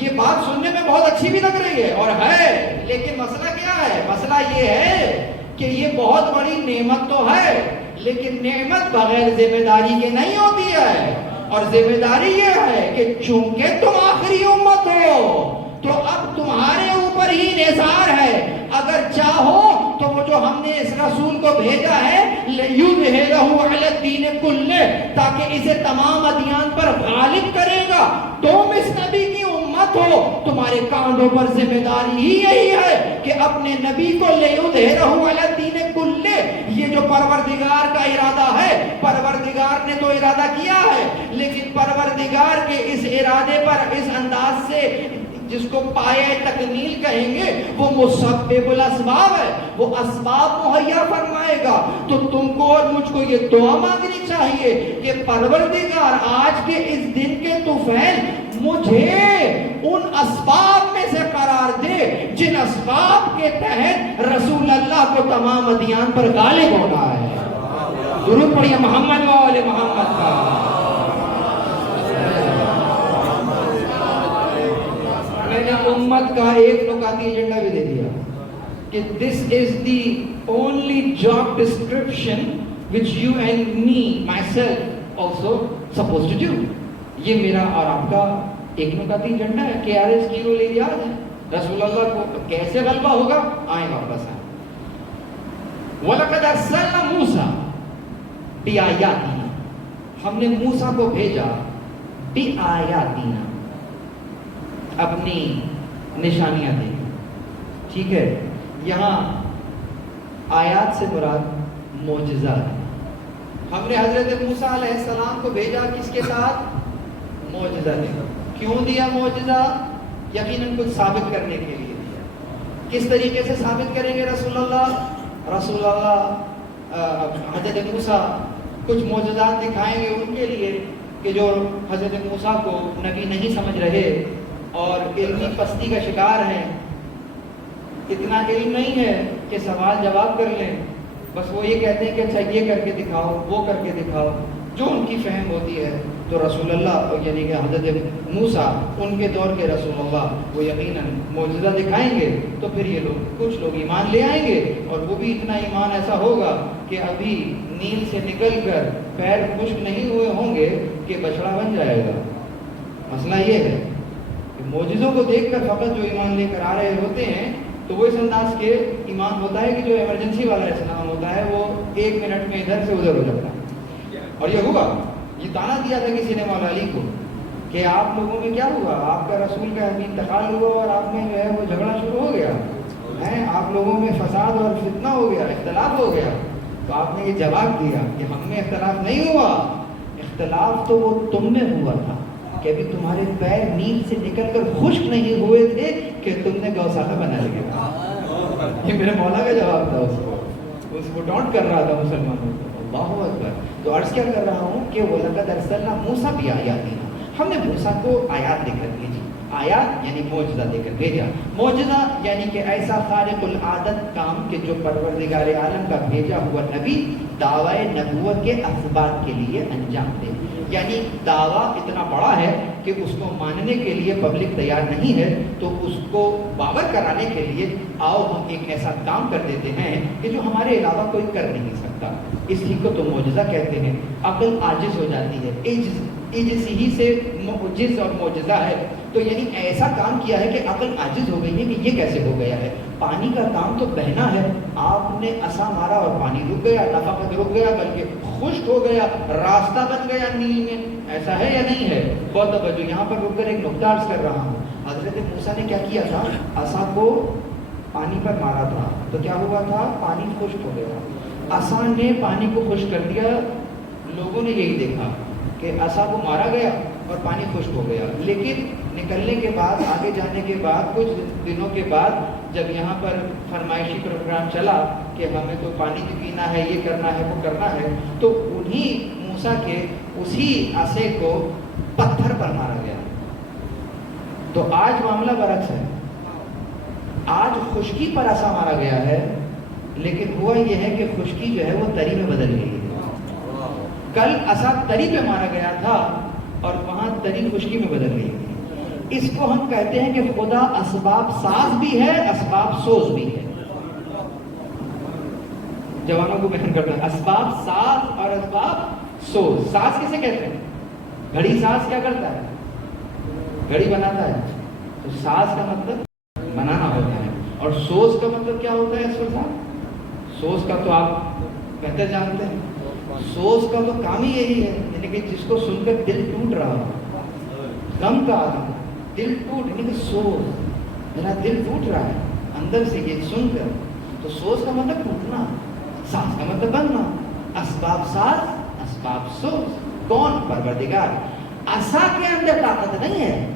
یہ بات سننے میں بہت اچھی بھی لگ رہی ہے اور ہے، لیکن مسئلہ کیا ہے؟ مسئلہ یہ ہے کہ یہ بہت بڑی نعمت تو ہے، لیکن نعمت بغیر ذمہ داری کے نہیں ہوتی ہے، اور ذمہ داری یہ ہے کہ چونکہ تم آخری امت ہو تو اب تمہارے اوپر ہی نثار ہے، اگر چاہو تو وہ جو ہم نے اس رسول کو بھیجا ہے لِيُظْهِرَهُ عَلَى الدِّينِ كُلِّهِ، تاکہ اسے تمام ادیان پر غالب کرے گا۔ تم اس نبی کی امت ہو، تمہارے کاندھوں پر ذمہ داری ہی یہی ہے کہ اپنے نبی کو لِيُظْهِرَهُ عَلَى الدِّينِ كُلِّهِ، یہ جو پروردگار کا ارادہ ہے، پروردگار نے تو ارادہ کیا ہے، لیکن پروردگار کے اس ارادے پر اس انداز سے جس کو پایہ تکمیل کہیں گے، وہ مسبب الاسباب ہے، وہ اسباب مہیا فرمائے گا۔ تو تم کو اور مجھ کو یہ دعا مانگنی چاہیے کہ پروردگار آج کے اس دن کے طفیل مجھے ان اسباب میں سے قرار دے جن اسباب کے تحت رسول اللہ کو تمام ادیان پر غالب ہونا ہے۔ درود پڑھیے محمد و آل محمد کا۔ میں نے امت کا ایک نکاتی ایجنڈا بھی دے دیا کہ this is the only job description which you and me, myself also supposed to do۔ یہ میرا اور آپ کا ایک نکاتی ایجنڈا ہے۔ KRS کی رول یاد ہے، رسول اللہ کو کیسے غلبہ ہوگا، آئیں واپس آئیں۔ وَلَقَدْ أَرْسَلْنَا مُوسَىٰ بِآيَاتِنَا، ہم نے موسیٰ کو بھیجا بِآيَاتِنَا، اپنی نشانیاں دیں، ٹھیک ہے۔ یہاں آیات سے مراد معجزہ ہے۔ ہم نے حضرت موسیٰ علیہ السلام کو بھیجا کس کے ساتھ؟ معجزہ دے۔ کیوں دیا معجزہ؟ یقیناً کچھ ثابت کرنے کے لیے دیا۔ کس طریقے سے ثابت کریں گے رسول اللہ؟ رسول اللہ حضرت موسیٰ کچھ معجزات دکھائیں گے ان کے لیے کہ جو حضرت موسیٰ کو نبی نہیں سمجھ رہے اور علمی پستی کا شکار ہیں، اتنا علم نہیں ہے کہ سوال جواب کر لیں، بس وہ یہ کہتے ہیں کہ اچھا یہ کر کے دکھاؤ، وہ کر کے دکھاؤ، جو ان کی فہم ہوتی ہے۔ تو رسول اللہ یعنی کہ حضرت موسیٰ ان کے دور کے رسول اللہ وہ یقیناً معجزہ دکھائیں گے تو پھر یہ لوگ کچھ لوگ ایمان لے آئیں گے، اور وہ بھی اتنا ایمان ایسا ہوگا کہ ابھی نیل سے نکل کر پیر خشک نہیں ہوئے ہوں گے کہ بچڑا بن جائے گا۔ مسئلہ یہ ہے کہ معجزوں کو دیکھ کر فقط جو ایمان لے کر آ رہے ہوتے ہیں تو وہ اس انداز کے ایمان ہوتا ہے کہ جو ایمرجنسی والا اسلام ہوتا ہے وہ 1 منٹ میں ادھر سے ادھر ہو جاتا ہے۔ اور یہ ہوا، یہ تانا دیا تھا کسی نے مولا علی کو کہ آپ لوگوں میں کیا ہوا، آپ کا رسول کا انتقال ہوا اور آپ میں جو ہے وہ جھگڑا شروع ہو گیا ہے، آپ لوگوں میں فساد اور فتنہ ہو گیا، اختلاف ہو گیا۔ تو آپ نے یہ جواب دیا کہ ہم میں اختلاف نہیں ہوا، اختلاف تو وہ تم میں ہوا تھا کہ ابھی تمہارے پیر نیل سے نکل کر خشک نہیں ہوئے تھے کہ تم نے گوشالہ بنا لیا۔ یہ میرے مولا کا جواب تھا، اس کو ڈانٹ کر رہا تھا مسلمانوں کو۔ اللہ اکبر۔ تو عرض کیا کر رہا ہوں کہ وَلَقَدْ أَرْسَلْنَا مُوسَىٰ بِآيَاتِنَا، ہم نے موسیٰ کو آیات دے کر بھیجی۔ آیات یعنی معجزہ دے کر بھیجا۔ معجزہ یعنی کہ ایسا خارق العادت کام کہ جو پروردگار عالم کا بھیجا ہوا نبی دعوی نبوت کے اسباب کے لیے انجام دے۔ یعنی دعویٰ اتنا بڑا ہے کہ اس کو ماننے کے لیے پبلک تیار نہیں ہے، تو اس کو باور کرانے کے لیے آؤ ہم ایک ایسا کام کر دیتے ہیں کہ جو ہمارے علاوہ کوئی کر نہیں سکتا۔ اس ہی کو تو معجزہ کہتے ہیں۔ عقل عاجز ہو جاتی ہے، عجز ہی سے معجز اور معجزہ ہے۔ تو یعنی ایسا کام کیا ہے کہ عقل عاجز ہو گئی ہے کہ یہ کیسے ہو گیا ہے۔ پانی کا کام تو بہنا ہے، آپ نے عصا مارا اور پانی رک گیا، نہ فقط رک گیا بلکہ خشک ہو گیا، راستہ بن گیا نیل میں۔ ایسا ہے یا نہیں ہے؟ بہت توجہ، یہاں پر رک کر ایک نقطہ عرض کر رہا ہوں۔ حضرت موسیٰ نے کیا کیا تھا؟ عصا کو پانی پر مارا تھا تو کیا ہوا تھا؟ پانی خشک ہو گیا۔ عصا نے پانی کو خشک کر دیا۔ لوگوں نے یہی دیکھا کہ عصا کو مارا گیا اور پانی خشک ہو گیا، لیکن نکلنے کے بعد، آگے جانے کے بعد، کچھ دنوں کے بعد جب یہاں پر فرمائشی پروگرام چلا کہ ہمیں تو پانی بھی پینا ہے، یہ کرنا ہے، وہ کرنا ہے، تو انہی موسیٰ کے اسی عصے کو پتھر پر مارا گیا۔ تو آج معاملہ برعکس ہے، آج خشکی پر عصا مارا گیا ہے، لیکن ہوا یہ ہے کہ خشکی جو ہے وہ تری میں بدل گئی ہے۔ کل عصا تری پہ مارا گیا تھا اور وہاں تری خشکی میں بدل گئی تھی۔ اس کو ہم کہتے ہیں کہ خدا اسباب ساز بھی ہے، اسباب سوز بھی ہے۔ جوانوں کو بیان کرتا ہے، اسباب ساز اور اسباب سوز۔ ساز کسے کہتے ہیں؟ گھڑی ساز کیا کرتا ہے؟ گھڑی بناتا ہے۔ تو ساز کا مطلب بنانا ہوتا ہے، اور سوز کا مطلب کیا ہوتا ہے؟ اسفر صاحب، سوز کا تو آپ بہتر جانتے ہیں۔ سوز کا تو کام ہی یہی ہے، یعنی کہ جس کو سن کر دل ٹوٹ رہا ہو، غم کا آدمی، دل ٹوٹ، یعنی کہ سوز، میرا دل ٹوٹ رہا ہے اندر سے یہ سن کر، تو سوز کا مطلب ٹوٹنا، ساز کا مطلب بننا۔ اسباب ساز، اسباب سوز۔ کون؟ پروردگار۔ عصا کے اندر طاقت نہیں ہے۔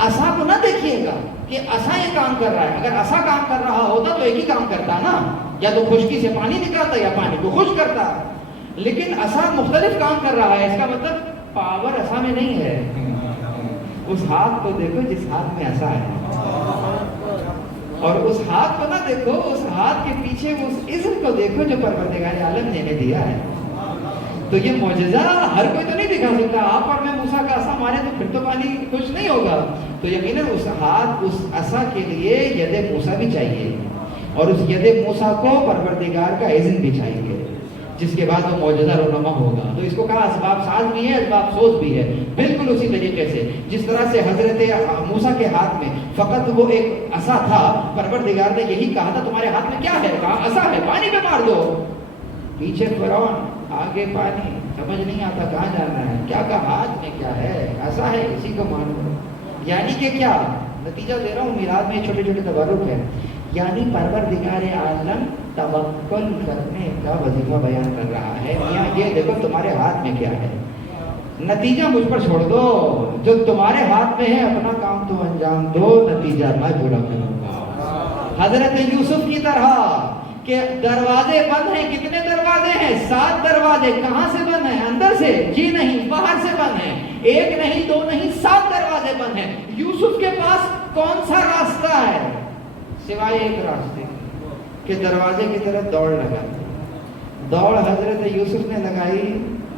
عصا کو نہ دیکھیے گا کہ عصا یہ کام کر رہا ہے، اگر عصا کام کر رہا ہوتا تو ایک ہی کام کرتا نا، یا تو خشکی سے پانی نکالتا یا پانی کو خشک کرتا، لیکن عصا مختلف کام کر رہا ہے۔ اس کا مطلب پاور عصا میں نہیں ہے۔ اس ہاتھ کو دیکھو جس ہاتھ میں عصا ہے، اور اس ہاتھ کو نہ دیکھو، اس ہاتھ کے پیچھے اس عزم کو دیکھو جو پروردگار عالم نے دیا ہے۔ تو یہ معجزہ ہر کوئی تو نہیں دکھا سکتا۔ آپ اور میں موسیٰ کا عصا مارے تو پھر تو پانی کچھ نہیں ہوگا، تو یقیناً اس ہاتھ، اس عصا کے لیے ید موسیٰ بھی چاہیے، اور اس ید موسیٰ کو پروردگار کا اذن بھی چاہیے، جس کے بعد وہ معجزہ رونما ہوگا۔ تو اس کو کہا اسباب ساز بھی ہے، اسباب سوز بھی ہے۔ بالکل اسی طریقے سے جس طرح سے حضرت موسیٰ کے ہاتھ میں فقط وہ ایک عصا تھا، پروردگار نے یہی کہا تھا تمہارے ہاتھ میں کیا ہے؟ کہا عصا ہے، پانی پہ مار دو۔ پیچھے فرعون، آگے پانی، سمجھ نہیں آتا کہاں جانا ہے، کیا کہا ہاتھ میں کیا ہے؟ عصا ہے، اسی کو مان لو۔ یعنی کہ کیا نتیجہ دے رہا ہوں؟ میلاد میں چھوٹے چھوٹے تبرک ہے، یعنی پروردگار عالم توکل کرنے کا وظیفہ بیان کر رہا ہے۔ میاں یہ دیکھو تمہارے ہاتھ میں کیا ہے، نتیجہ مجھ پر چھوڑ دو، جو تمہارے ہاتھ میں ہے اپنا کام تو انجام دو، نتیجہ میں پورا کروں گا۔ حضرت یوسف کی طرح کہ دروازے بند ہیں، کتنے دروازے ہیں؟ 7 دروازے۔ کہاں سے بند ہیں؟ اندر سے؟ جی نہیں، باہر سے بند ہیں۔ 1 نہیں، 2 نہیں، 7 دروازے بند ہیں۔ یوسف کے پاس کون سا راستہ ہے سوائے ایک راستے کہ دروازے کی طرف دوڑ لگا۔ دوڑ حضرت یوسف نے لگائی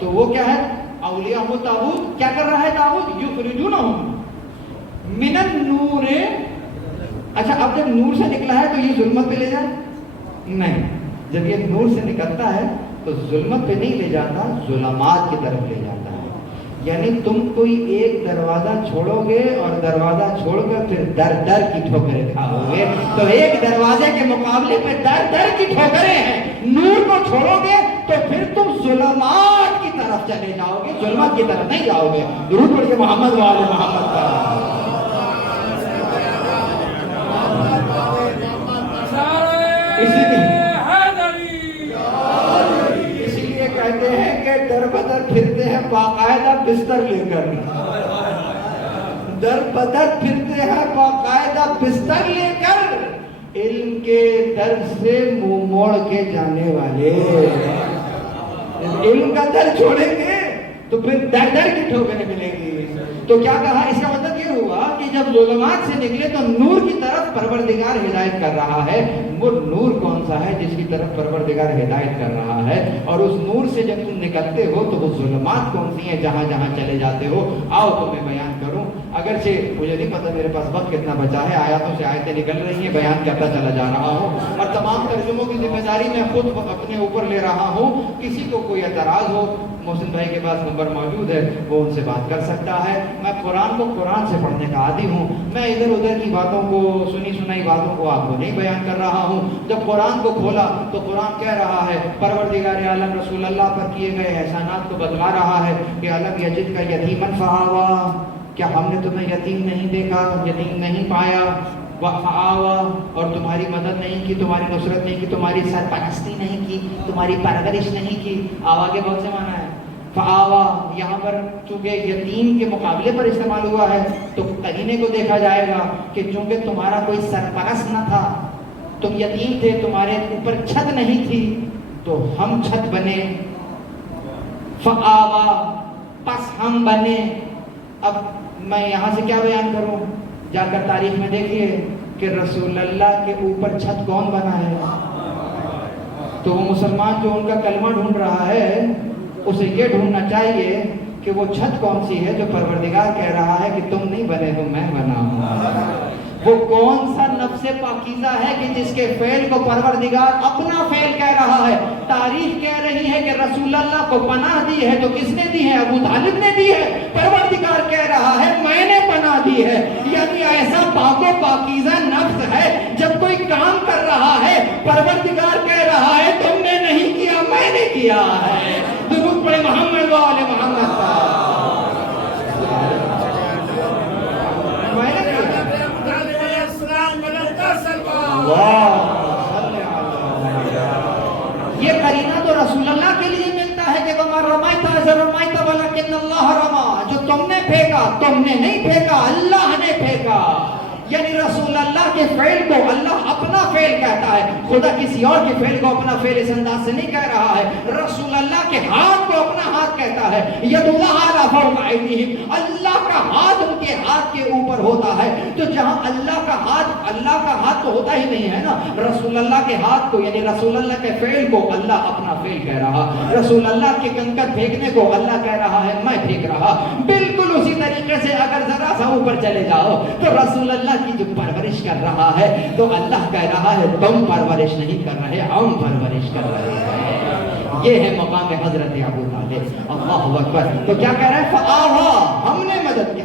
تو وہ کیا ہے؟ اولیاء و طاغوت کیا کر رہا ہے طاغوت؟ یخرجونہم من النور. اچھا اب جب نور سے نکلا ہے تو یہ ظلمت پہ لے جائے؟ نہیں. جب یہ نور سے نکلتا ہے تو ظلمت پہ نہیں لے جاتا، ظلمات کی طرف لے جاتا ہے. یعنی تم کوئی ایک دروازہ چھوڑو گے اور دروازہ چھوڑ کر پھر در در کی ٹھوکریں کھاؤ گے. تو ایک دروازے کے مقابلے پہ در در کی ٹھوکریں ہیں. نور کو چھوڑو گے تو پھر تم ظلمات کی طرف چلے جاؤ گے، ظلمات کی طرف نہیں جاؤ گے. درود پڑھیے محمد وآل محمد کا. اسی لیے کہتے ہیں کہ در بدر پھرتے ہیں باقاعدہ بستر لے کر. در بدر پھرتے ہیں باقاعدہ بستر لے کر، علم کے در سے منہ موڑ کے جانے والے. علم کا در چھوڑیں گے تو پھر در در کی ٹھوکریں ملیں گی. تو کیا کہا؟ اس کا مطلب یہ ہوا کہ جب ظلمات سے نکلے تو نور کی طرف پروردگار ہدایت کر رہا ہے. وہ نور کون سا ہے جس کی طرف پروردگار ہدایت کر رہا ہے؟ اور اس نور سے جب تم نکلتے ہو تو وہ ظلمات کون سی ہیں جہاں جہاں چلے جاتے ہو؟ آؤ تمہیں بیان کروں. اگرچہ مجھے نہیں پتا میرے پاس وقت کتنا بچا ہے، آیاتوں سے آیتیں نکل رہی ہیں، بیان کرتا چلا جا رہا ہوں اور تمام ترجموں کی ذمہ داری میں خود اپنے اوپر لے رہا ہوں. کسی کو کوئی اعتراض ہو، محسن بھائی کے پاس نمبر موجود ہے، وہ ان سے بات کر سکتا ہے. میں قرآن کو قرآن سے پڑھنے کا عادی ہوں. میں ادھر ادھر کی باتوں کو، سنی سنائی باتوں کو آپ کو نہیں بیان کر رہا ہوں. جب قرآن کو کھولا تو قرآن کہہ رہا ہے، پروردگار عالم رسول اللہ پر کیے گئے احسانات کو بتلا رہا ہے کہ الم یجد کا یتیما فآوا، کیا ہم نے تمہیں یتیم نہیں دیکھا، یتیم نہیں پایا، وآوا، اور تمہاری مدد نہیں کی، تمہاری نصرت نہیں کی، تمہاری سرپرستی نہیں کی، تمہاری پرورش نہیں کی. آوا کے بہت سے معنی ہے. فآوا یہاں پر چونکہ یتیم کے مقابلے پر استعمال ہوا ہے تو قرینے کو دیکھا جائے گا کہ چونکہ تمہارا کوئی سرپرست نہ تھا، تم یتیم تھے، تمہارے اوپر چھت نہیں تھی، تو ہم چھت بنے. فآوا پس ہم بنے. اب میں یہاں سے کیا بیان کروں؟ جا کر تاریخ میں دیکھیے کہ رسول اللہ کے اوپر چھت کون بنا ہے. تو وہ مسلمان جو ان کا کلمہ ڈھونڈ رہا ہے اسے یہ ڈھونڈنا چاہیے کہ وہ چھت کون سی ہے جو پروردگار کہہ رہا ہے کہ تم نہیں بنے تو میں بنا ہوں. وہ کون سا نفس پاکیزہ ہے کہ جس کے فعل کو پروردگار اپنا فعل کہہ رہا ہے. تاریخ کہہ رہی ہے کہ رسول اللہ کو پناہ دی ہے تو کس نے دی ہے؟ ابو طالب نے دی ہے. پروردگار کہہ رہا ہے میں نے پناہ دی ہے. یعنی ایسا پاک و پاکیزہ نفس ہے جب کوئی کام کر رہا ہے پروردگار کہہ رہا ہے تم نے نہیں کیا، میں نے کیا ہے. درود پڑھے محمد وآل محمد کا. یہ قرینہ تو رسول اللہ کے لیے ملتا ہے کہ وَمَا رَمَيْتَ إِذْ رَمَيْتَ وَلَكِنَّ اللَّهَ رَمَى. جو تم نے پھینکا تم نے نہیں پھینکا، اللہ نے پھینکا. یعنی رسول اللہ کے فعل کو اللہ اپنا فعل کہتا ہے. خدا کسی اور کے فعل کو اپنا فعل اس انداز سے نہیں کہہ رہا ہے. رسول اللہ کے ہاتھ کو اپنا ہاتھ کہتا ہے. ید اللہ علی فوق ایدیہم، اللہ کا ہاتھ ان کے ہاتھ کے اوپر ہوتا ہے. تو جہاں اللہ کا ہاتھ تو ہوتا ہی نہیں ہے نا. رسول اللہ کے ہاتھ کو یعنی رسول اللہ کے فعل کو اللہ اپنا فعل کہہ رہا. رسول اللہ کے کنکر پھینکنے کو اللہ کہہ رہا ہے میں پھینک رہا. بالکل اسی طریقے سے اگر ذرا سا اوپر چلے جاؤ تو رسول اللہ کی جو پرورش کر رہا ہے تو اللہ کہہ رہا ہے تم پرورش نہیں کر رہے، ہم پرورش کر رہے ہیں. یہ ہے مقام حضرت ابو طالب. اللہ اکبر. تو کیا کہہ رہا ہے؟ فآوا، ہم نے مدد کی.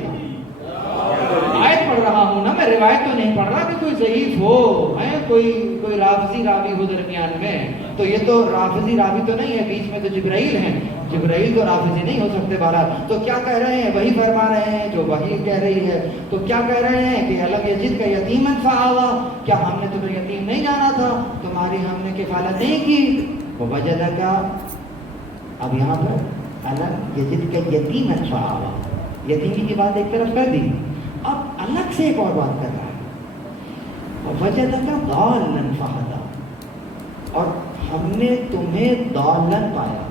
آیت پڑھ رہا ہوں نا میں، روایت تو نہیں پڑھ رہا کہ کوئی ضعیف ہو ہے، کوئی رافضی راوی ہو درمیان میں. تو یہ تو رافضی راوی تو نہیں ہے، بیچ میں تو جبرائیل ہیں. جبرائیل تو رافضی نہیں ہو سکتے. بہرحال تو کیا کہہ رہے ہیں؟ وہی فرما رہے ہیں جو وہی کہہ رہی ہے. تو کیا کہہ رہے ہیں کہ الم یجد کا یتیما فآوا، کیا ہم نے تمہیں یتیم نہیں جانا تھا، تمہاری ہم نے کفالت نہیں کی. ووجدک، اب یہاں پر الم یجد کا یتیما فآوا، یتیمی کی بات ایک طرف کر دی، اب الگ سے ایک اور بات کر رہا ہے. ووجدک ضالا فہدی، اور ہم نے تمہیں ضالا پایا،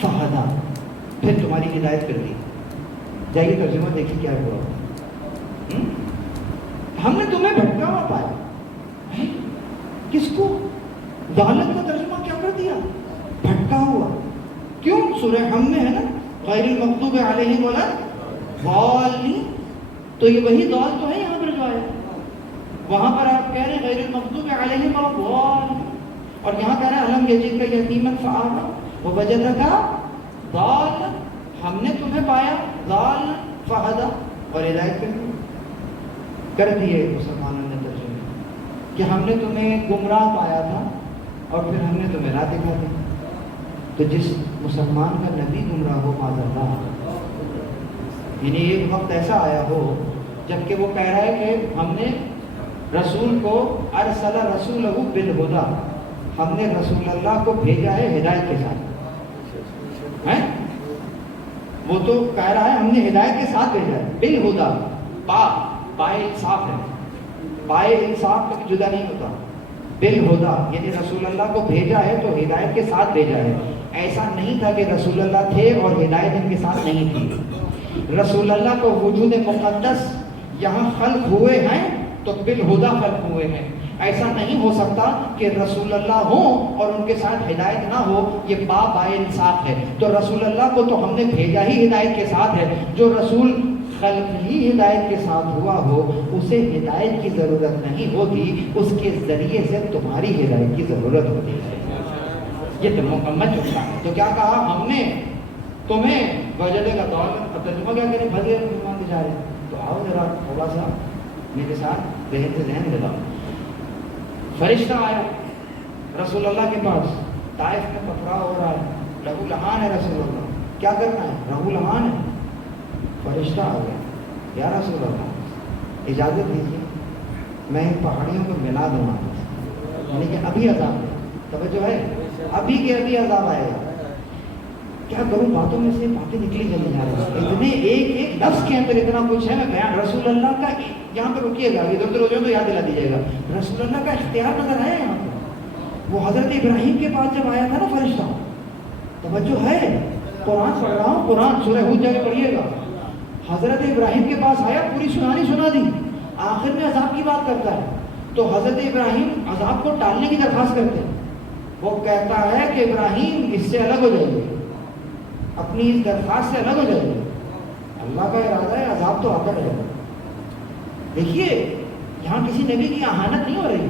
فہدا، پھر تمہاری ہدایت کر دی. جائیے ترجمہ دیکھیے کیا ہوا. ہم نے تمہیں بھٹکا ہوا پایا. کس کو؟ ضالت کا ترجمہ کیا کر دیا؟ بھٹکا ہوا. کیوں؟ سورہ ہم میں ہے نا غیر المغضوب علیہم ولا الضالین. تو یہ وہی ضال تو ہے یہاں پر جو آیا. وہاں پر آپ کہہ رہے ہیں غیر المغضوب علیہم ولا الضالین, اور یہاں کہہ رہے ہیں الم یجدک یتیما فآویٰ ووجدک ضالا, ہم نے تمہیں پایا ضالا فہدیٰ, اور ہدایت کر دیے. مسلمانوں نے ترجمہ کہ ہم نے تمہیں گمراہ پایا تھا اور پھر ہم نے تمہیں راہ دکھا دی. تو جس مسلمان کا نبی گمراہ ہو معاذ اللہ, یعنی ایک وقت ایسا آیا ہو جب کہ وہ کہہ رہا ہے کہ ہم نے رسول کو ارسل رسولہ بالہدیٰ, ہم نے رسول اللہ کو بھیجا ہے ہدایت کے ساتھ. ہیں وہ تو کہہ رہا ہے ہم نے ہدایت کے ساتھ بھیجا ہے بالہدیٰ. بائے انصاف ہے, بائے انصاف کبھی جدا نہیں ہوتا. بالہدیٰ یعنی رسول اللہ کو بھیجا ہے تو ہدایت کے ساتھ بھیجا ہے. ایسا نہیں تھا کہ رسول اللہ تھے اور ہدایت ان کے ساتھ نہیں تھی. رسول اللہ کو وجود مقدس یہاں خلق ہوئے ہیں تو بالہدیٰ خلق ہوئے ہیں. ایسا نہیں ہو سکتا کہ رسول اللہ ہوں اور ان کے ساتھ ہدایت نہ ہو. یہ بائے انصاف ہے. تو رسول اللہ کو تو ہم نے بھیجا ہی ہدایت کے ساتھ ہے. جو رسول خلق ہی ہدایت کے ساتھ ہوا ہو اسے ہدایت کی ضرورت نہیں ہوتی, اس کے ذریعے سے تمہاری ہدایت کی ضرورت ہوتی ہے. یہ تو مکمل چکا ہے. تو کیا کہا ہم نے تمہیں وجدہ کا دور. اب ترجمہ کیا کریں, بھلے مسلمان جا رہے ہیں تو آؤ ذرا تھوڑا سا میرے ساتھ ذہن سے ذہن دلاؤ. فرشتہ آیا رسول اللہ کے پاس, طائف میں پتھرا ہو رہا ہے, لہو لہان ہے رسول اللہ, کیا کرنا ہے, لہو لہان ہے. فرشتہ آ گیا, یا رسول اللہ اجازت دیجیے میں ان پہاڑیوں کو ملا دوں آپ, لیکن ابھی عذاب ہے. توجہ ہے, ابھی کے ابھی عذاب آئے گا. کیا کروں, باتوں میں سے باتیں نکلی چلی جا رہی ہیں, اتنے ایک ایک لفظ کے اندر اتنا کچھ ہے. میں بیان رسول اللہ کا, یہاں پہ رکیے گا, ادھر ادھر ہو جائے تو یاد دلا دیجیے گا. رسول اللہ کا اختیار نظر آیا یہاں پہ. وہ حضرت ابراہیم کے پاس جب آیا تھا نا فرشتہ, توجہ ہے, قرآن پڑھ رہا ہوں, قرآن سورہ ہود جا کے پڑھیے گا. حضرت ابراہیم کے پاس آیا, پوری سنانی سنا دی, آخر میں عذاب کی بات کرتا ہے. تو حضرت ابراہیم عذاب کو ٹالنے کی درخواست کرتے ہیں. وہ کہتا ہے کہ ابراہیم اس سے الگ ہو جائیے, اپنی اس درخواست سے الگ ہو جائیے. اللہ کا ارادہ ہے عذاب تو آتا رہے گا. دیکھیے یہاں کسی نبی کی اہانت نہیں ہو رہی.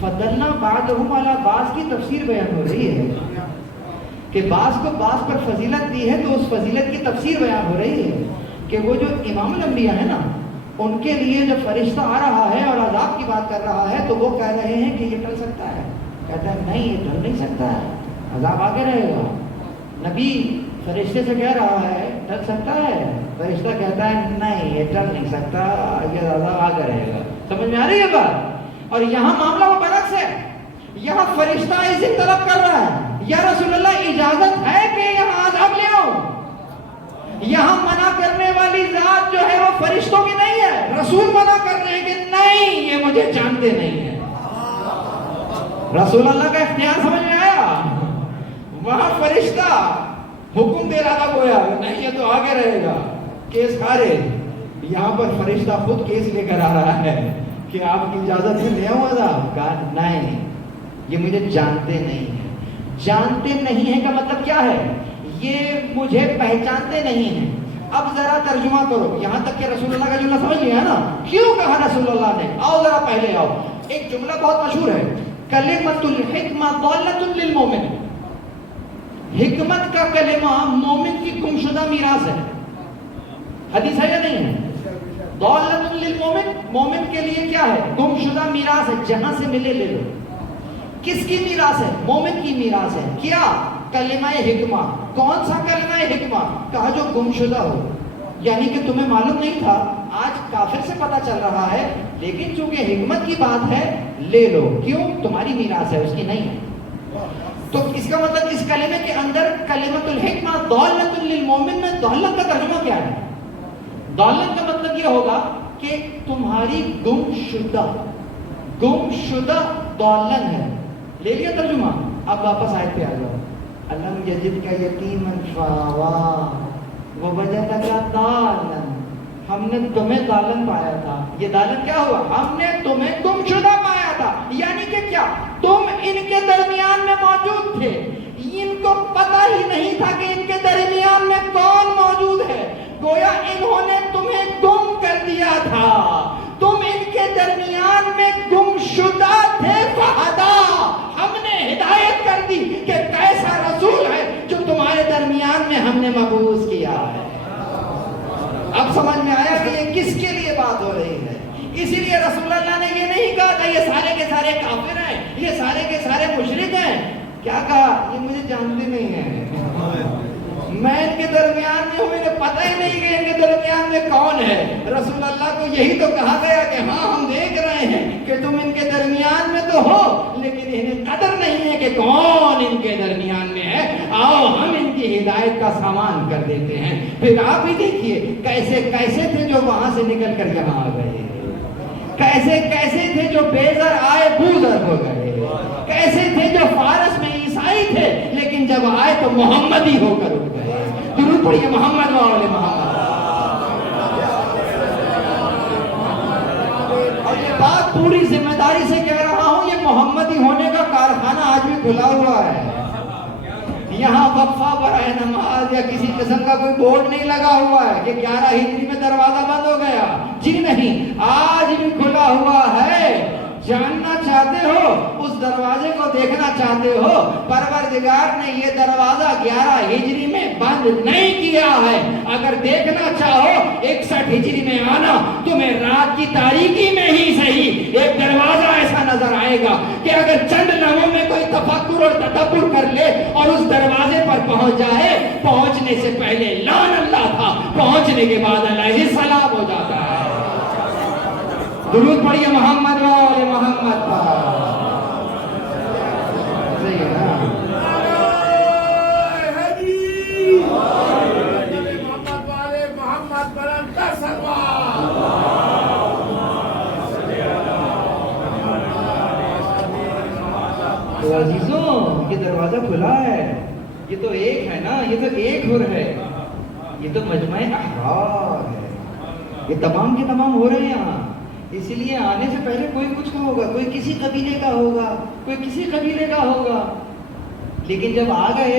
فضلنا بعضهم علی بعض کی تفسیر بیان ہو رہی ہے کہ بعض کو بعض پر فضیلت دی ہے, تو اس فضیلت کی تفسیر بیان ہو رہی ہے کہ وہ جو امام الانبیاء ہے نا, ان کے لیے جب فرشتہ آ رہا ہے اور عذاب کی بات کر رہا ہے تو وہ کہہ رہے ہیں کہ یہ ٹل سکتا ہے. کہتا ہے نہیں, یہ ٹل نہیں سکتا ہے, عذاب آگے رہے گا. نبی فرشتے سے کہہ رہا ہے ٹل سکتا ہے, فرشتہ کہتا ہے نہیں یہ ٹل نہیں سکتا, یہ عذاب آگے رہے گا. سمجھ میں آ رہی ہے بات؟ اور یہاں معاملہ وہ برعکس ہے. یہاں فرشتہ اسی طلب کر رہا ہے, یا رسول اللہ اجازت ہے کہ یہاں عذاب لے آؤ. یہاں منع کرنے والی ذات جو ہے وہ فرشتوں کی نہیں ہے, رسول منع کر رہے ہیں کہ نہیں یہ مجھے جانتے نہیں ہیں. رسول اللہ کا اختیار سمجھ میں آیا؟ وہاں فرشتہ حکم دے رہا گویا نہیں یہ تو آگے رہے گا, کیس کھارے. یہاں پر فرشتہ خود کیس لے کر آ رہا ہے کہ آپ کی اجازت سے لے آؤں عذاب. کہا نہیں یہ مجھے جانتے نہیں ہیں. جانتے نہیں ہیں کا مطلب کیا ہے, یہ مجھے پہچانتے نہیں ہیں. اب ذرا ترجمہ کرو, یہاں تک کہ رسول اللہ کا جملہ سمجھ لیا ہے نا, کیوں کہا رسول اللہ نے. آؤ ذرا پہلے آؤ, ایک جملہ بہت مشہور ہے, کلمۃ الحکمہ ضالۃ للمومن. حکمت کا کلمہ مومن کی گمشدہ میراث ہے. حدیث ہے یا نہیں ہے؟ ضالۃ للمومن, مومن کے لیے کیا ہے, گمشدہ میراث ہے, جہاں سے ملے لے لو. کس کی میراث ہے؟ مومن کی میراث ہے. کیا؟ کلمہ حکمہ. کون سا کلمہ حکمہ؟ کہا جو گمشدہ ہو, یعنی کہ تمہیں معلوم نہیں تھا, آج کافر سے پتہ چل رہا ہے, لیکن چونکہ حکمت کی بات ہے لے لو. کیوں؟ تمہاری میراث ہے, اس کی نہیں ہے. تو اس کا مطلب اس کلمے کے اندر کلمۃ الحکمہ ضالۃ للمومن میں ضالت کا ترجمہ کیا ہے؟ ضالت کا مطلب یہ ہوگا کہ تمہاری گمشدہ ضالن ہے. لے لیا ترجمہ. اب واپس آیت پہ آ جاؤ. الم یجدک یتیما فآویٰ ووجدک ضالا, ہم نے تمہیں ضالن پایا تھا. یہ ضالن کیا ہوا؟ ہم نے تمہیں گمشدہ پایا تھا. یعنی کہ کیا؟ تم ان کے درمیان میں موجود تھے. ہی نہیں تھا کہ ان کے درمیان میں کون موجود ہے. گویا انہوں نے تمہیں گم کر دیا تھا, تم ان کے درمیان میں گم شدہ تھے. فہدا, ہم نے ہدایت کر دی کہ کیسا رسول ہے جو تمہارے درمیان میں ہم نے مبعوث کیا ہے. اب سمجھ میں آیا کہ یہ کس کے لیے بات ہو رہی ہے. اسی لیے رسول اللہ نے یہ نہیں کہا کہ یہ سارے کے سارے کافر ہیں, یہ سارے کے سارے مشرک ہیں. کیا کہا؟ یہ مجھے جانتے نہیں ہیں, میں ان کے درمیان میں ہوں, انہیں پتہ ہی نہیں کہ ان کے درمیان میں کون ہے. رسول اللہ کو یہی تو کہا گیا کہ ہاں ہم دیکھ رہے ہیں کہ تم ان کے درمیان میں تو ہو, لیکن انہیں قدر نہیں ہے کہ کون ان کے درمیان میں ہے. آؤ ہم ان کی ہدایت کا سامان کر دیتے ہیں. پھر آپ ہی دیکھیے کیسے کیسے تھے جو وہاں سے نکل کر یہاں آ گئے, کیسے کیسے تھے جو بےزر آئے بوزر ہو گئے, کیسے تھے جو فارس میں عیسائی تھے لیکن جب آئے تو محمدی ہو کر اٹھ گئے. درود پڑھیے محمد و آل محمد. اور یہ بات پوری ذمہ داری سے کہہ رہا ہوں, یہ محمدی ہونے کا کارخانہ آج بھی کھلا ہوا ہے. یہاں وقفہ برائے نماز یا کسی قسم کا کوئی بورڈ نہیں لگا ہوا ہے کہ 11 ہجری میں دروازہ بند ہو گیا. جی نہیں, آج بھی کھلا ہوا ہے. جاننا چاہتے ہو, اس دروازے کو دیکھنا چاہتے ہو, پروردگار نے یہ دروازہ 11 ہجری میں بند نہیں کیا ہے. اگر دیکھنا چاہو 61 ہجری میں آنا, تمہیں رات کی تاریکی میں ہی صحیح ایک دروازہ ایسا نظر آئے گا کہ اگر چند لمحوں میں کوئی تفکر اور تدبر کر لے اور اس دروازے پر پہنچ جائے, پہنچنے سے پہلے لعن اللہ تھا, پہنچنے کے بعد علیہ السلام ہو جاتا ہے. درود پڑھیے محمد و آل محمد پر. صحیح ہے نا؟ تو عزیزوں, یہ دروازہ کھلا ہے. یہ تو ایک ہے نا, یہ تو ایک ہر ہے, یہ تو مجمع احرار ہے. یہ تمام کے تمام ہو رہے ہیں یہاں. اسی لیے آنے سے پہلے کوئی کچھ کا ہوگا, کوئی کسی قبیلے کا ہوگا, کوئی کسی قبیلے کا ہوگا, لیکن جب آ گئے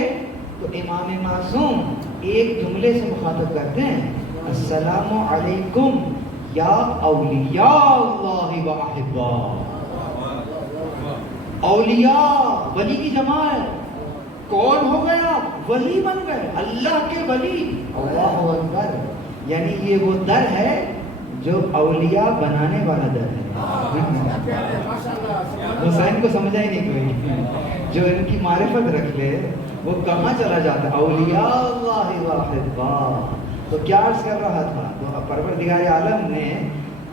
تو امام معصوم ایک جملے سے مخاطب کرتے ہیں, السلام علیکم یا اولیاء اللہ و احباء. اولیاء, ولی کی جماعت. کون ہو گیا؟ ولی بن گئے, اللہ کے ولی. اللہ اکبر. یعنی یہ وہ در ہے جو اولیاء بنانے والا در ہے. حسین کو سمجھا ہی نہیں کوئی. جو ان کی معرفت رکھ لے وہ کہاں چلا جاتا ہے؟ اولیاء اللہ و احباء. تو کیا عرض کر رہا تھا, تو پروردگار عالم نے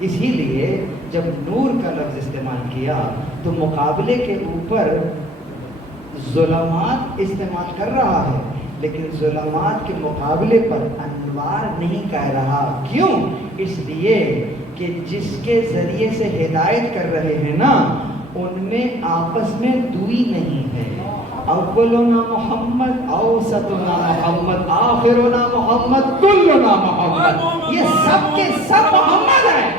اسی لیے جب نور کا لفظ استعمال کیا تو مقابلے کے اوپر ظلمات استعمال کر رہا ہے, لیکن ظلمات کے مقابلے پر انوار نہیں کہہ رہا. کیوں؟ اس لیے کہ جس کے ذریعے سے ہدایت کر رہے ہیں نا, ان میں آپس میں دوئی نہیں ہے. اولنا محمد, اوسطنا محمد, آخرنا محمد, کلنا محمد. یہ سب کے سب محمد ہیں.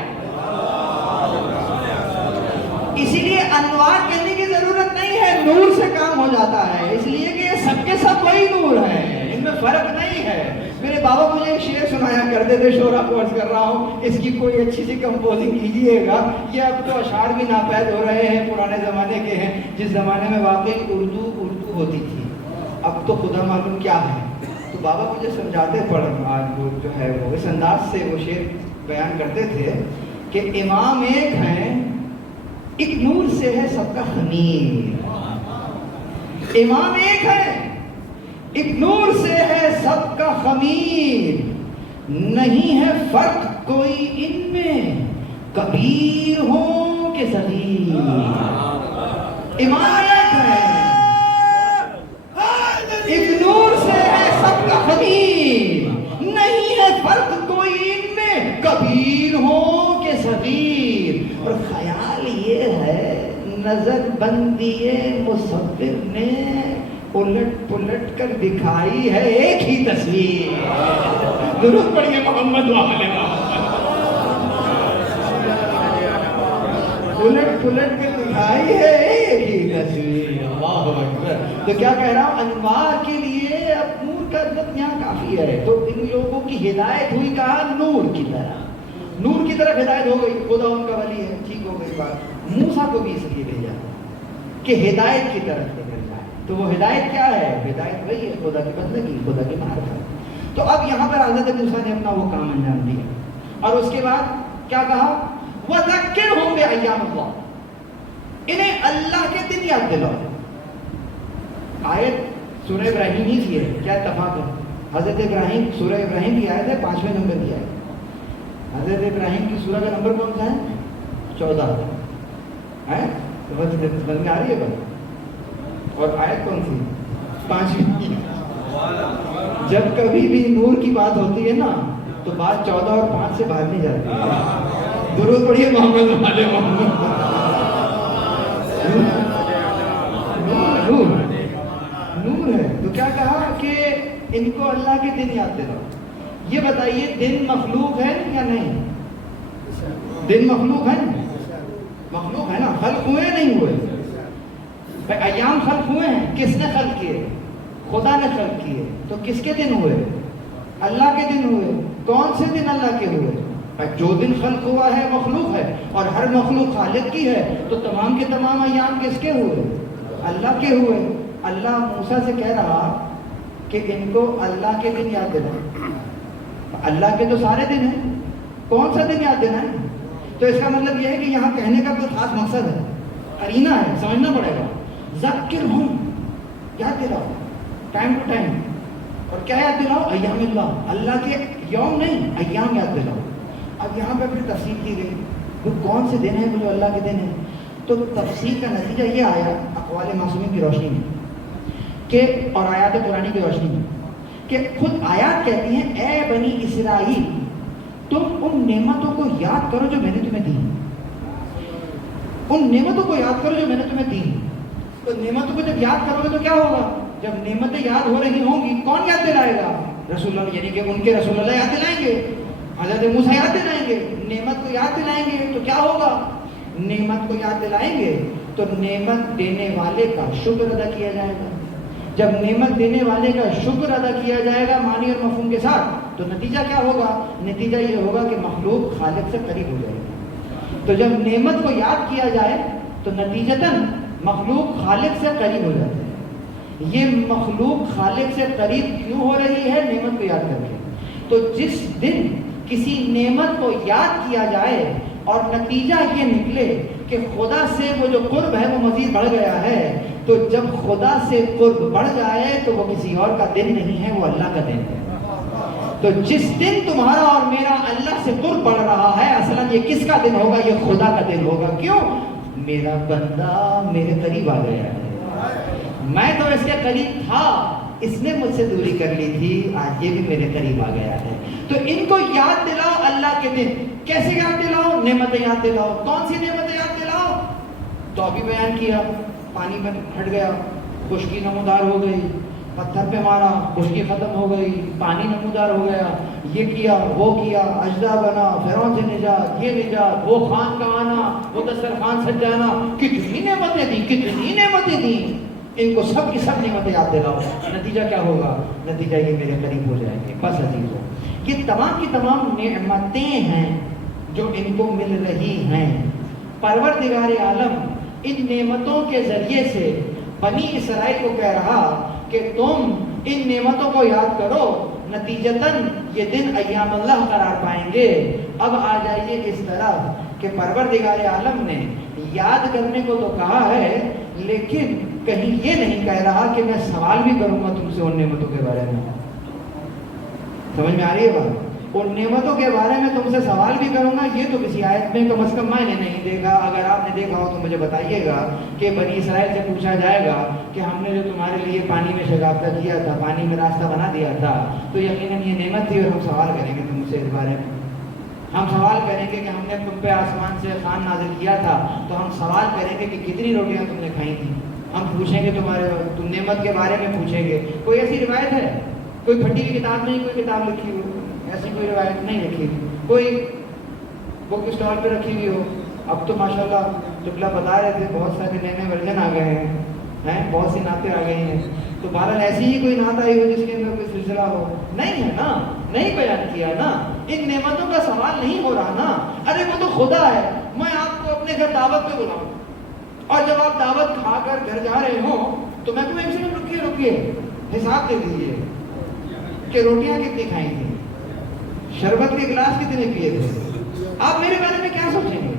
اسی لیے انوار کہنے کی ضرورت نہیں ہے, نور سے کام ہو جاتا ہے. اس لیے کہ یہ سب کے سب وہی نور ہے, ان میں فرق نہیں ہے. میرے بابا مجھے ایک شعر سنایا کرتے تھے, شعرا کو عرض کر رہا ہوں, اس کی کوئی اچھی سی کمپوزنگ کیجیے گا. یہ اب تو اشعار بھی ناپید ہو رہے ہیں, پرانے زمانے کے ہیں, جس زمانے میں واقعی اردو ہوتی تھی, اب تو خدا معلوم کیا ہے. تو بابا مجھے سمجھاتے آج وہ جو ہے وہ اس انداز سے وہ شعر بیان کرتے تھے کہ امام ایک ہیں, ایک نور سے ہے سب کا خمیر. امام ایک ہے, ایک نور سے ہے سب کا خمیر. نہیں ہے فرق کوئی ان میں, کبیر ہوں کہ صغیر. امام ایک ہے, ایک نور سے ہے سب کا خمیر. نہیں ہے فرق کوئی ان میں, کبیر ہوں کہ صغیر. اور خیال یہ ہے نظر بندی مصور نے الٹ پلٹ کر دکھائی ہے ایک ہی تصویر. درود پڑھیے محمد و آل محمد. الٹ پلٹ کر دکھائی ہے ایک ہی تصویر. اللہ اکبر. تو کیا کہہ رہا ہوں, انوار کے لیے اب نور کا لفظ یہاں کافی ہے، تو ان لوگوں کی ہدایت ہوئی کہا نور کی طرح، نور کی طرف ہدایت ہو گئی، خدا ان کا ولی ہے، ٹھیک ہو گئی بات۔ موسیٰ کو بھی اس لیے بھیجا کہ ہدایت کی طرف لے کر جائے، تو وہ ہدایت کیا ہے؟ ہدایت وہی ہے خدا کی بندگی، خدا کی معرفت۔ تو اب یہاں پر حضرت موسیٰ نے اپنا وہ کام انجام دیا، اور اس کے بعد کیا کہا؟ وَذَكِّرْهُمْ بِأَيَّامِ اللَّهِ، انہیں اللہ کے دن یاد دلاؤ۔ آیت سورہ ابراہیم ہی کی ہے، کیا اتفاق ہے؟ حضرت ابراہیم، سورہ ابراہیم کی آیت ہے 5ویں نمبر کی آیت۔ حضرت ابراہیم کی سورہ کا نمبر کون سا ہے؟ 14 ہے، سمجھ میں آ رہی ہے بات؟ اور آیت کون سی؟ 5ویں۔ جب کبھی بھی نور کی بات ہوتی ہے نا تو بات 14 اور 5 سے باہر نہیں جاتی ہے۔ درود پڑھیے محمد والے محمد۔ نور نور ہے، تو کیا کہا کہ ان کو اللہ کے دن یاد دلاؤ۔ یہ بتائیے دن مخلوق ہے یا نہیں؟ دن مخلوق ہے، مخلوق ہے نا، خلق ہوئے نہیں ہوئے؟ ایام خلق ہوئے ہیں، کس نے خلق کیے؟ خدا نے خلق کیے، تو کس کے دن ہوئے؟ اللہ کے دن ہوئے۔ کون سے دن اللہ کے ہوئے؟ جو دن خلق ہوا ہے مخلوق ہے، اور ہر مخلوق خالق کی ہے، تو تمام کے تمام ایام کس کے ہوئے؟ اللہ کے ہوئے۔ اللہ موسیٰ سے کہہ رہا کہ ان کو اللہ کے دن یاد دینا۔ اللہ کے تو سارے دن ہیں، کون سا دن یاد دینا ہے؟ تو اس کا مطلب یہ ہے کہ یہاں کہنے کا کوئی خاص مقصد ہے، قرینہ ہے، سمجھنا پڑے گا۔ ذکرہم، یاد دلاؤ ٹائم ٹو ٹائم۔ اور کیا یاد دلاؤ؟ ایام اللہ، اللہ کے یوم نہیں، ایام یاد دلاؤ۔ اب یہاں پہ پھر تفصیل کی گئی، وہ کون سے دن ہیں جو اللہ کے دن ہیں؟ تو تفصیل کا نتیجہ یہ آیا اقوال معصومین کی روشنی میں کہ، اور آیات قرآنی کی روشنی میں، کہ خود آیات کہتی ہیں اے بنی اسرائیل تم ان نعمتوں کو یاد کرو جو میں نے تمہیں دی، ان نعمتوں کو یاد کرو جو میں نے تمہیں دی۔ تو نعمتوں کو جب یاد کرو گے تو کیا ہوگا؟ جب نعمتیں یاد ہو رہی ہوں گی، کون یاد دلائے گا؟ رسول اللہ، یعنی کہ ان کے رسول اللہ یاد دلائیں گے، حضرت موسیٰ یاد دلائیں گے، نعمت کو یاد دلائیں گے، تو کیا ہوگا؟ نعمت کو یاد دلائیں گے تو نعمت دینے والے کا شکر ادا کیا جائے گا۔ جب نعمت دینے والے کا شکر ادا کیا جائے گا معنی اور مفہوم کے ساتھ، تو نتیجہ کیا ہوگا؟ نتیجہ یہ ہوگا کہ مخلوق خالق سے قریب ہو جائے گا۔ تو جب نعمت کو یاد کیا جائے تو نتیجتاً مخلوق خالق سے قریب ہو جاتا ہے۔ یہ مخلوق خالق سے قریب کیوں ہو رہی ہے؟ نعمت کو یاد کر کے۔ تو جس دن کسی نعمت کو یاد کیا جائے اور نتیجہ یہ نکلے کہ خدا سے وہ جو قرب ہے وہ مزید بڑھ گیا ہے، تو جب خدا سے قرب بڑھ جائے تو وہ کسی اور کا دن نہیں ہے، وہ اللہ کا دن ہے۔ تو جس دن تمہارا اور میرا اللہ سے قرب بڑھ رہا ہے، اصلاً یہ کس کا دن ہوگا؟ یہ خدا کا دن ہوگا۔ کیوں؟ میرا بندہ میرے قریب آ گیا ہے، میں تو اس کے قریب تھا، اس نے مجھ سے دوری کر لی تھی، آج یہ بھی میرے قریب آ گیا ہے۔ تو ان کو یاد دلاؤ اللہ کے دن۔ کیسے یاد دلاؤ؟ نعمتیں یاد دلاؤ۔ کون سی نعمتیں یاد دلاؤ؟ تو ابھی بیان کیا، پانی میں ہٹ گیا، خشکی نمودار ہو گئی، پتھر پہ مارا، خشکی ختم ہو گئی، پانی نمودار ہو گیا، یہ کیا وہ کیا، اجزا بنا، فرعون سے نجات، یہ نجات، وہ خان کا آنا، وہ دسترخوان سجانا، کتنی نعمتیں دی، کتنی نعمتیں دی۔ ان کو سب کی سب نعمتیں یاد دلاؤ، نتیجہ کیا ہوگا؟ نتیجہ یہ میرے قریب ہو جائیں گے۔ بس عزیزو، یہ تمام کی تمام نعمتیں ہیں جو ان کو مل رہی ہیں۔ پروردگار عالم ان نعمتوں کے ذریعے سے بنی اسرائیل کو کہہ رہا کہ تم ان نعمتوں کو یاد کرو، نتیجتاً یہ دن ایام اللہ قرار پائیں گے۔ اب آ جائیے اس طرف کہ پروردگار عالم نے یاد کرنے کو تو کہا ہے، لیکن کہیں یہ نہیں کہہ رہا کہ میں سوال بھی کروں گا تم سے ان نعمتوں کے بارے میں۔ سمجھ میں آ رہی ہے بات؟ ان نعمتوں کے بارے میں تم سے سوال بھی کروں گا، یہ تو کسی آیت میں کم از کم میں نے نہیں دیکھا۔ اگر آپ نے دیکھا ہو تو مجھے بتائیے گا کہ بنی اسرائیل سے پوچھا جائے گا کہ ہم نے جو تمہارے لیے پانی میں شگافتہ کیا تھا، پانی میں راستہ بنا دیا تھا، تو یقیناً یہ نعمت تھی، اور ہم سوال کریں گے تم سے اس بارے میں۔ ہم سوال کریں گے کہ ہم نے تم پہ آسمان سے خوان نازل کیا تھا، تو ہم سوال کریں گے کہ کتنی روٹیاں تم نے کھائی تھیں۔ ہم پوچھیں گے تم نعمت کے بارے میں پوچھیں گے۔ کوئی ایسی روایت ہے؟ کوئی پھٹی ہوئی کتاب نہیں، کوئی کتاب لکھی ہو، ایسی کوئی روایت نہیں لکھی، کوئی بک اسٹال پہ رکھی ہوئی ہو۔ اب تو ماشاءاللہ قبلہ بتا رہے تھے بہت سارے نئے نئے ورژن آ گئے ہیں، ہیں بہت سی نعتیں آ گئی ہیں، تو بہرحال ایسی ہی کوئی نعت آئی ہو جس کے اندر کوئی سلسلہ ہو؟ نہیں ہے نا، نہیں بیان کیا نا، ان نعمتوں کا سوال نہیں ہو رہا نا. ارے وہ تو خدا ہے. میں آپ کو اپنے گھر دعوت پہ بلاؤں اور جب آپ دعوت کھا کر گھر جا رہے ہوں تو میں کہوں ایک سیکنڈ رکیے حساب دے دیجیے کہ روٹیاں کتنی کھائی تھیں، شربت کے گلاس کتنے پیے تھے. آپ میرے بارے میں کیا سوچیں گے؟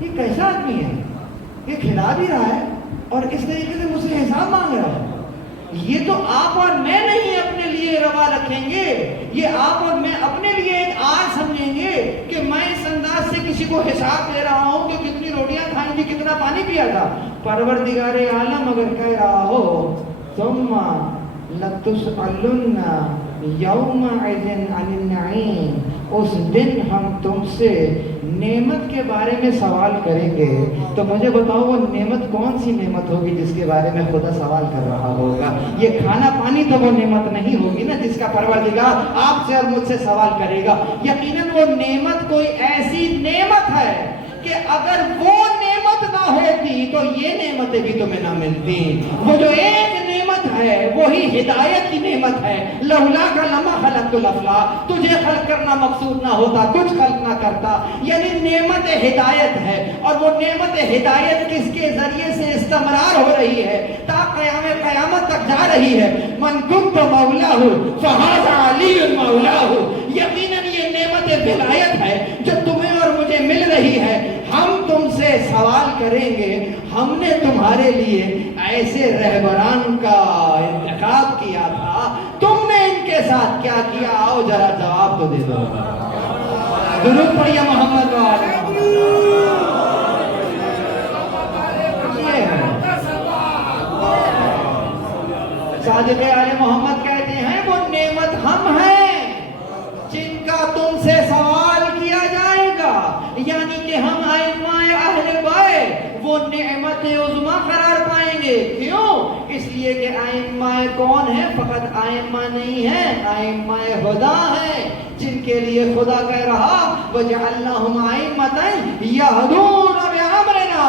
یہ کیسا آدمی ہے، یہ کھلا بھی رہا ہے اور اس طریقے سے مجھ سے حساب مانگ رہا ہے. یہ تو آپ اور میں نہیں اپنے لیے روا رکھیں گے، یہ آپ اور میں اپنے لیے ایک آر سمجھیں گے کہ میں اس انداز سے کسی کو حساب دے رہا ہوں کہ کتنی روٹیاں کھائیں تھی، کتنا پانی پیا تھا. پروردگار عالم اگر کہہ رہا ہو ثم لتسألن یومئذ عن النعیم، اس دن ہم تم سے نعمت کے بارے میں سوال کریں گے، تو مجھے بتاؤ وہ نعمت کون سی نعمت ہوگی جس کے بارے میں خدا سوال کر رہا ہوگا؟ یہ کھانا پانی تو وہ نعمت نہیں ہوگی نا جس کا پروردگار آپ سے اور مجھ سے سوال کرے گا. یقیناً وہ نعمت کوئی ایسی نعمت ہے کہ اگر وہ نعمت نہ ہوتی تو یہ نعمتیں بھی تمہیں نہ ملتی. وہ جو ایک نعمت ہے وہی ہدایت کی نعمت ہے. لولا کا لما خلقت الافلاک، تجھے خلق کرنا مقصود نہ ہوتا کچھ خلق نہ کرتا. یعنی نعمت ہدایت ہے، اور وہ نعمت ہدایت کس کے ذریعے سے استمرار ہو رہی ہے تا قیامت تک جا رہی ہے. من کنت مولاہ فہذا علی مولاہ. یقیناً یہ نعمت ولایت ہے جو تمہیں اور مجھے مل رہی ہے. ہم تم سے سوال کریں گے ہم نے تمہارے لیے ایسے رہبران کا انتخاب کیا تھا، تم نے ان کے ساتھ کیا کیا؟ آؤ ذرا جواب تو دے دو. درود پڑھیے محمد وعلیہ صادق آل محمد کہتے ہیں وہ نعمت ہم ہیں جن کا تم سے سوال کیا جائے گا. یعنی کہ ہم ائمہ اہل بیت وہ نعمت عظمیٰ قرار پائیں گے. کیوں؟ اس لیے کہ ائمہ کون ہیں؟ فقط ائمہ نہیں ہیں، ائمہ ہدا ہیں جن کے لیے خدا کہہ رہا وَجَعَلْنَاهُمْ أَئِمَّةً يَهْدُونَ بِأَمْرِنَا.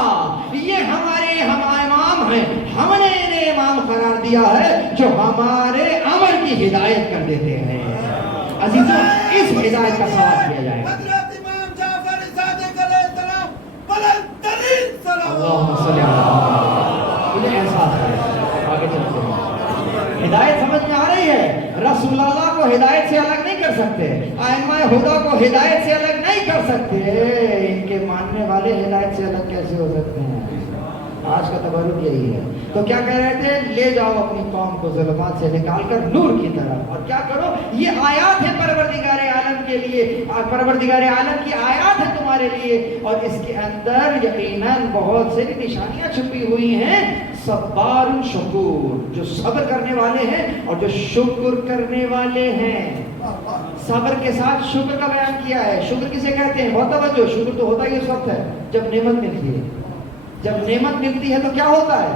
یہ ہمارے ہم امام ہیں، ہم نے انہیں امام قرار دیا ہے جو ہمارے امر کی ہدایت کر دیتے ہیں. عزیزوں اس ہدایت کا سوال کیا جائے گا. اللہم صلی اللہ. مجھے احساس ہے آگے چلتے ہیں. ہدایت سمجھ میں آ رہی ہے؟ رسول اللہ کو ہدایت سے الگ نہیں کر سکتے، ائمہ ہدا کو ہدایت سے الگ نہیں کر سکتے. ان کے ماننے والے ہدایت سے الگ کیسے ہو سکتے ہیں؟ آج کا تبرک یہی ہے. تو کیا کہہ رہے تھے؟ لے جاؤ اپنی قوم کو ظلمات سے نکال کر نور کی طرف. اور کیا کرو؟ یہ آیات ہے پروردگار عالم کے لیے، پروردگار عالم کی آیات ہے تمہارے لیے، اور اس کے اندر یقیناً بہت سے نشانیاں چھپی ہوئی ہیں. صبار شکور، جو صبر کرنے والے ہیں اور جو شکر کرنے والے ہیں. صبر کے ساتھ شکر کا بیان کیا ہے. شکر کسے کہتے ہیں؟ بہت توجہ. شکر تو ہوتا ہی اس وقت ہے جب نعمت ملتی ہے. جب نعمت ملتی ہے تو کیا ہوتا ہے؟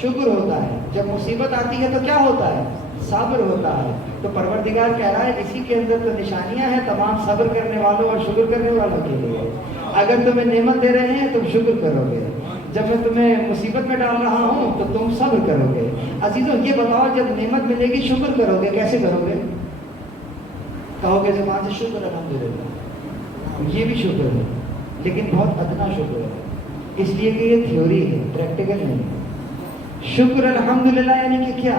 شکر ہوتا ہے. جب مصیبت آتی ہے تو کیا ہوتا ہے؟ صبر ہوتا ہے. تو پروردگار کہہ رہا ہے اسی کے اندر تو نشانیاں ہیں تمام صبر کرنے والوں اور شکر کرنے والوں کے لیے. اگر تمہیں نعمت دے رہے ہیں تم شکر کرو گے، جب میں تمہیں مصیبت میں ڈال رہا ہوں تو تم صبر کرو گے. عزیزوں یہ بتاؤ جب نعمت ملے گی شکر کرو گے کیسے کرو گے؟ کہو گے زبان سے شکر الحمدللہ. یہ بھی شکر ہے لیکن بہت ادنا شکر ہے، اس لیے کہ یہ تھیوری ہے، پریکٹیکل نہیں. شکر الحمدللہ یعنی کہ کیا؟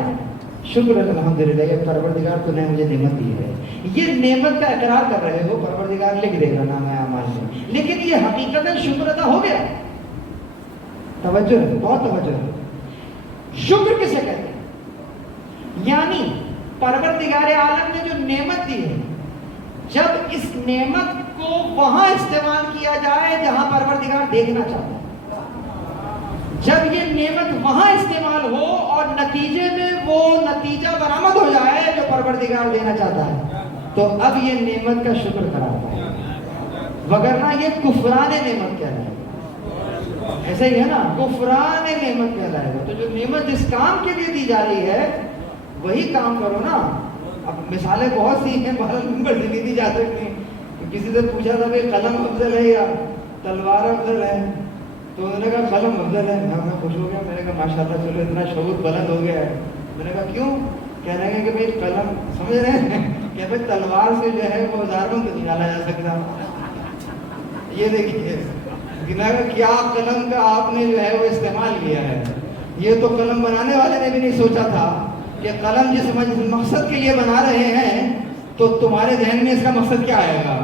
شکر الحمدللہ یہ پروردگار تو نے مجھے نعمت دی ہے. یہ نعمت کا اقرار کر رہے ہو، پروردگار لکھ دے گا نام اعمال میں، لیکن یہ حقیقتاً شکر ادا ہو گیا. توجہ ہے، بہت توجہ ہے. شکر کسے کہتے ہیں؟ یعنی پروردگار عالم نے جو نعمت دی ہے، جب اس نعمت کو وہاں استعمال کیا جائے جہاں پروردگار دیکھنا چاہتا ہے، جب یہ نعمت وہاں استعمال ہو اور نتیجے میں وہ نتیجہ برآمد ہو جائے جو پروردگار دینا چاہتا ہے، تو اب یہ نعمت کا شکر کراتا ہے. وگرنہ یہ کفران نعمت کہلائے گا. ایسا ہی ہے نا، کفران نعمت کہلائے گا. تو جو نعمت جس کام کے لیے دی جا رہی ہے وہی کام کرو نا. اب مثالیں بہت سی ہیں، بہت سی دی جا سکتی ہیں. کسی سے پوچھا تھا کہ قلم افضل ہے یا تلوار افضل ہے، تو انہوں نے کہا قلم افضل ہے. میں خوش ہو گیا. میں نے کہا ماشاء اللہ چلو اتنا شعور بلند ہو گیا ہے. میں نے کہا کیوں؟ کہنے لگے کہ بھائی قلم سمجھ رہے ہیں کہ بھائی تلوار سے جو ہے وہ ہزاروں کو نکالا جا سکتا. یہ دیکھیے کہ میں کہا کیا قلم کا آپ نے جو ہے وہ استعمال کیا ہے. یہ تو قلم بنانے والے نے بھی نہیں سوچا تھا کہ قلم جس مقصد کے لیے بنا رہے ہیں تو تمہارے ذہن میں اس کا مقصد کیا آئے گا.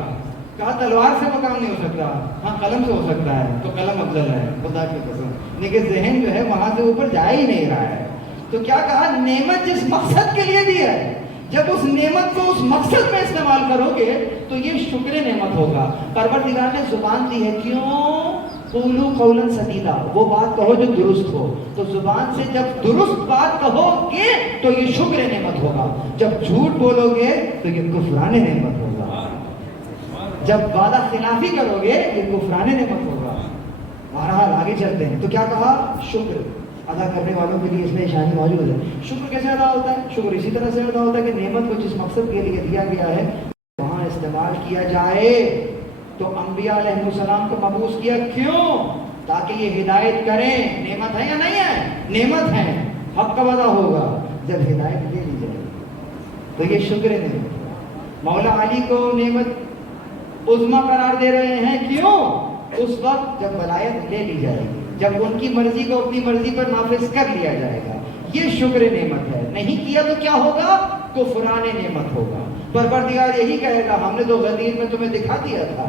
کہا تلوار سے وہ کام نہیں ہو سکتا, ہاں قلم سے ہو سکتا ہے, تو قلم افضل ہے خدا کی قسم. لیکن ذہن جو ہے وہاں سے اوپر جا ہی نہیں رہا ہے. تو کیا کہا نعمت جس مقصد کے لیے دی ہے, جب اس نعمت کو اس مقصد میں استعمال کرو گے تو یہ شکر نعمت ہوگا. پروردگار نے زبان دی ہے, کیوں؟ قولوا قولا سدیدا, وہ بات کہو جو درست ہو. تو زبان سے جب درست بات کہو گے تو یہ شکر نعمت ہوگا. جب جھوٹ بولو گے تو یہ کفران نعمت ہوگا. جب وعدہ خلافی کرو گے یہ کفران نعمت ہوگا. بہرحال آگے چلتے ہیں. تو کیا کہا؟ شکر ادا کرنے والوں کے لیے اس میں نشانی موجود ہے. شکر کیسے ادا ہوتا ہے؟ شکر اسی طرح سے ادا ہوتا ہے کہ نعمت کو جس مقصد کے لیے دیا گیا ہے وہاں استعمال کیا جائے. تو انبیاء علیہ السلام کو مبعوث کیا کیوں؟ تاکہ یہ ہدایت کریں. نعمت ہے یا نہیں ہے؟ نعمت ہے. حق کب ادا ہوگا؟ جب ہدایت دے دی جائے. تو یہ شکر نعمت. مولا علی کو نعمت عظمیٰ قرار دے رہے ہیں, کیوں؟ اس وقت جب ولایت لے لی جائے گی, جب ان کی مرضی کو اپنی مرضی پر نافذ کر لیا جائے گا. یہ شکر نعمت ہے. نہیں کیا تو کیا ہوگا؟ کفران نعمت ہوگا. پروردگار یہی کہے گا ہم نے تو غدیر میں تمہیں دکھا دیا تھا,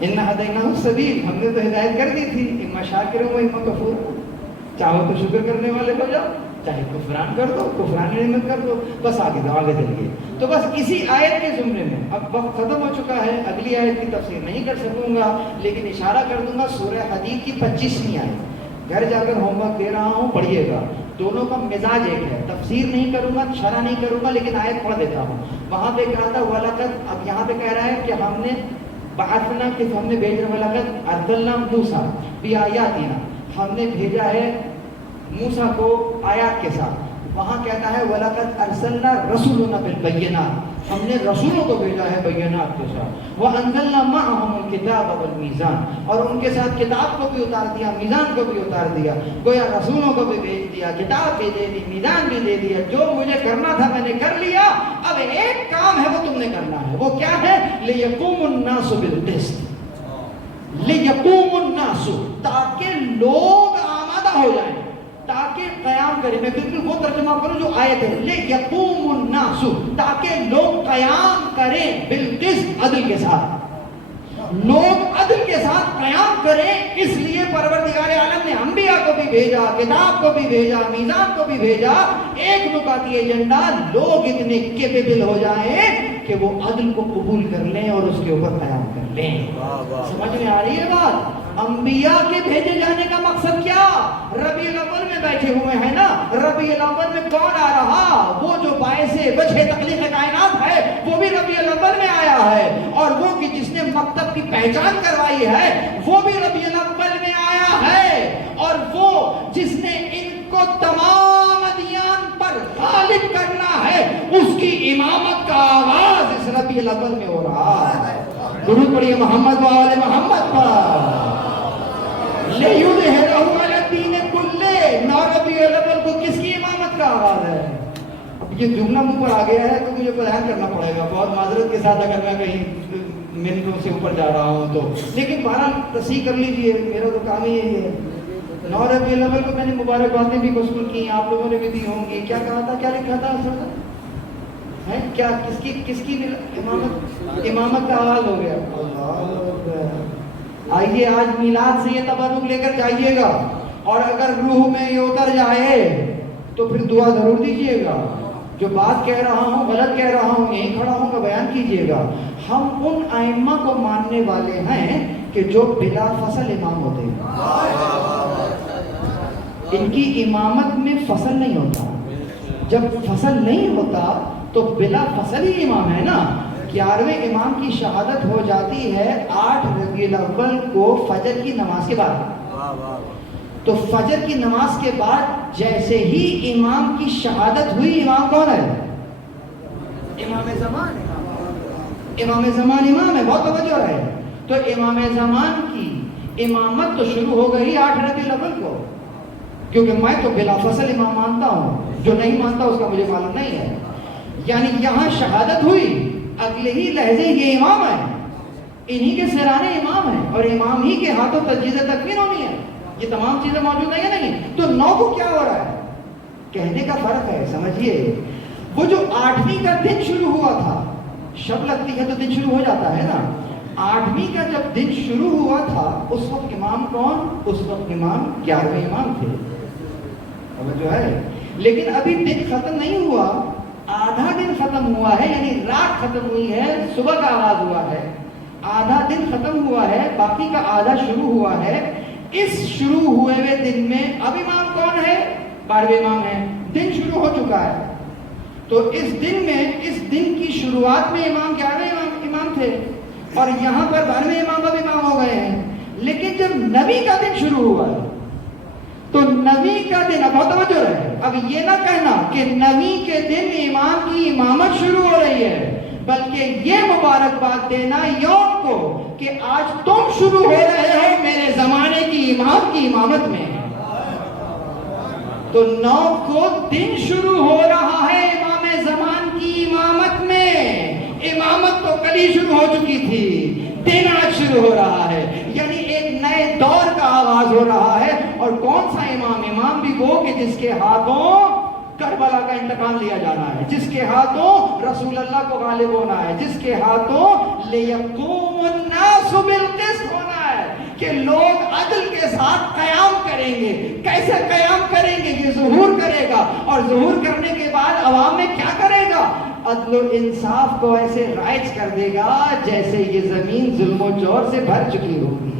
اِنَّا هَدَيْنَاهُ السَّبِيلَ, ہم نے تو ہدایت کر دی تھی. اِمَّا شَاكِرًا وَإِمَّا كَفُورًا, چاہو تو شکر کرنے والے ہو جاؤ, چاہے کفران کر دو, کفران نعمت کر دو. بس آگے دو, آگے چلیے. تو بس اسی آیت کے زمرے میں اب وقت ختم ہو چکا ہے, اگلی آیت کی تفسیر نہیں کر سکوں گا, لیکن اشارہ کر دوں گا سورہ حدید کی 25ویں آیت. گھر جا کر ہوم ورک دے رہا ہوں, پڑھیے گا. دونوں کا مزاج ایک ہے. تفسیر نہیں کروں گا, شرح نہیں کروں گا, لیکن آیت پڑھ دیتا ہوں. وہاں پہ کہا تھا وَلَقَدْ, اب یہاں پہ کہہ رہا ہے کہ ہم نے بعثنا, کہ ہم نے بھیجا وَلَقَدْ أَرْسَلْنَا مُوسَىٰ بِآيَاتِنَا, ہم نے بھیجا ہے موسیٰ کو آیات کے ساتھ. وہاں کہتا ہے وَلَقَدْ أَرْسَلْنَا رَسُولُنَا بِالْبَيِّنَاتِ, ہم نے رسولوں کو بھیجا ہے بینات کے ساتھ. وَأَنزَلْنَا مَعَهُمُ الْكِتَابَ وَالْمِيزَانَ, اور ان کے ساتھ کتاب کو بھی اتار دیا, میزان کو بھی اتار دیا. گویا رسولوں کو بھی بھیج دیا, کتاب بھی دے دی, میزان بھی دے دیا. جو مجھے کرنا تھا میں نے کر لیا. اب ایک کام ہے وہ تم نے کرنا ہے. وہ کیا ہے؟ لِيَقُومُ النَّاسُ بِالْقِسْطِ, لِيَقُومُ النَّاسُ, تاکہ لوگ آمادہ ہو جائیں, تاکہ قیام کریں. میں بالکل وہ ترجمہ کروں جو آیت ہے, لِيَقُومُ النَّاسُ, تاکہ لوگ قیام کریں, بالقسط, عدل کے ساتھ. لوگ عدل کے ساتھ قیام کریں. اس لیے پروردگار عالم نے انبیاء کو بھی بھیجا, کتاب کو بھی بھیجا, میزان کو بھی بھیجا. ایک نکاتی ایجنڈا, لوگ اتنے کیپیبل ہو جائیں کہ وہ عدل کو قبول کر لیں اور اس کے اوپر قیام کر لیں. سمجھ میں آ رہی ہے بات؟ انبیاء کے بھیجے جانے کا مقصد کیا؟ ربیع الاول میں بیٹھے ہوئے ہیں نا, ربیع الاول میں کون آ رہا؟ وہ جو باعث وجہ تخلیق کائنات ہے وہ بھی ربیع الاول میں آیا ہے, اور وہ کہ جس نے مکتب کی پہچان کروائی ہے وہ بھی ربیع الاول میں آیا ہے, اور وہ جس نے ان کو تمام ادیان پر غالب کرنا ہے اس کی امامت کا آغاز اس ربیع الاول میں ہو رہا ہے. درود پڑھیے محمد و آل محمد پر. لِيُظْهِرَهُ عَلَى الدِّينِ كُلِّهِ, ربیع الاول کو کس کی امامت کا آغاز ہے؟ اب یہ جملہ منہ پر آ گیا ہے تو مجھے بیان کرنا پڑے گا, بہت معذرت کے ساتھ اگر میں کہیں منٹوں سے اوپر جا رہا ہوں تو. لیکن بہرحال تصحیح کر لیجئے, میرا تو کام ہی یہی ہے. 9 ربیع الاول کو میں نے مبارکبادیں بھی قبول کی, آپ لوگوں نے بھی دی ہوں گی. کیا کہا تھا, کیا لکھا تھا ہے, کیا کس کی امامت کا آغاز ہو گیا؟ آئیے آج میلاد سے یہ تبرک لے کر جائیے گا, اور اگر روح میں یہ اتر جائے تو پھر دعا ضرور دیجیے گا. جو بات کہہ رہا ہوں غلط کہہ رہا ہوں, یہیں کھڑا ہوں کا بیان کیجیے گا. ہم ان ائمہ کو ماننے والے ہیں کہ جو بلا فصل امام ہوتے ہیں. ان کی امامت میں فصل نہیں ہوتا. جب فصل نہیں ہوتا تو بلا فصل ہی امام ہے نا. 11ویں امام کی شہادت ہو جاتی ہے 8 ربیع الاول کو فجر کی نماز کے بعد. تو فجر کی نماز کے بعد جیسے ہی امام کی شہادت ہوئی, امام کون ہے؟ امام زمان. امام زمان امام ہے, بہت توجہ ہے. تو امام زمان کی امامت تو شروع ہو گئی 8 ربیع الاول کو، کیونکہ میں تو بلا فصل امام مانتا ہوں، جو نہیں مانتا اس کا مجھے معلوم نہیں ہے. یعنی یہاں شہادت ہوئی، اگلے ہی لہجے یہ امام ہے، انہی کے سرانے امام ہیں، اور امام ہی کے ہاتھوں تجویز تکبیر ہونی ہے. یہ تمام چیزیں موجود ہیں یا نہیں؟ تو 9 کو کیا ہو رہا ہے؟ کہنے کا فرق ہے، سمجھیے. وہ جو 8ویں کا دن شروع ہوا تھا، شب لگتی ہے تو دن شروع ہو جاتا ہے نا. 8ویں کا جب دن شروع ہوا تھا اس وقت امام کون؟ اس وقت امام 11ویں امام تھے. جو ہے لیکن ابھی دن ختم نہیں ہوا، آدھا دن ختم ہوا ہے، یعنی رات ختم ہوئی ہے، صبح کا آغاز ہوا ہے، آدھا دن ختم ہوا ہے، باقی کا آدھا شروع ہوا ہے. اس شروع ہوئے ہوئے دن میں اب امام کون ہے؟ 12ویں امام ہے. دن شروع ہو چکا ہے، تو اس دن میں، اس دن کی شروعات میں امام 11ویں امام تھے، اور یہاں پر 12ویں امام اب امام ہو گئے ہیں. لیکن جب نبی کا دن شروع ہوا ہے تو نبی کا دن، اب بہت توجہ رہے، اب یہ نہ کہنا کہ نبی کے دن امام کی امامت شروع ہو رہی ہے، بلکہ یہ مبارکباد دینا یوم کو کہ آج تم شروع ہو رہے ہو میرے زمانے کی امام کی امامت میں. تو 9 کو دن شروع ہو رہا ہے امام زمان کی امامت میں. امامت تو کل ہی شروع ہو چکی تھی، دن آج شروع ہو رہا ہے، یعنی ایک نئے دور کا آغاز ہو رہا ہے. اور کون سا امام؟ امام بھی وہ کہ جس کے ہاتھوں کربلا کا انتقام لیا جانا ہے، جس کے ہاتھوں رسول اللہ کو غالب ہونا ہے، جس کے ہاتھوں لِيَقُومُ النَّاسُ بِالْقِسْطِ ہونا ہے، کہ لوگ عدل کے ساتھ قیام کریں گے. کیسے قیام کریں گے؟ یہ ظہور کرے گا، اور ظہور کرنے کے بعد عوام میں کیا کرے گا؟ عدل و انصاف کو ایسے رائج کر دے گا جیسے یہ زمین ظلم و جور سے بھر چکی ہوگی.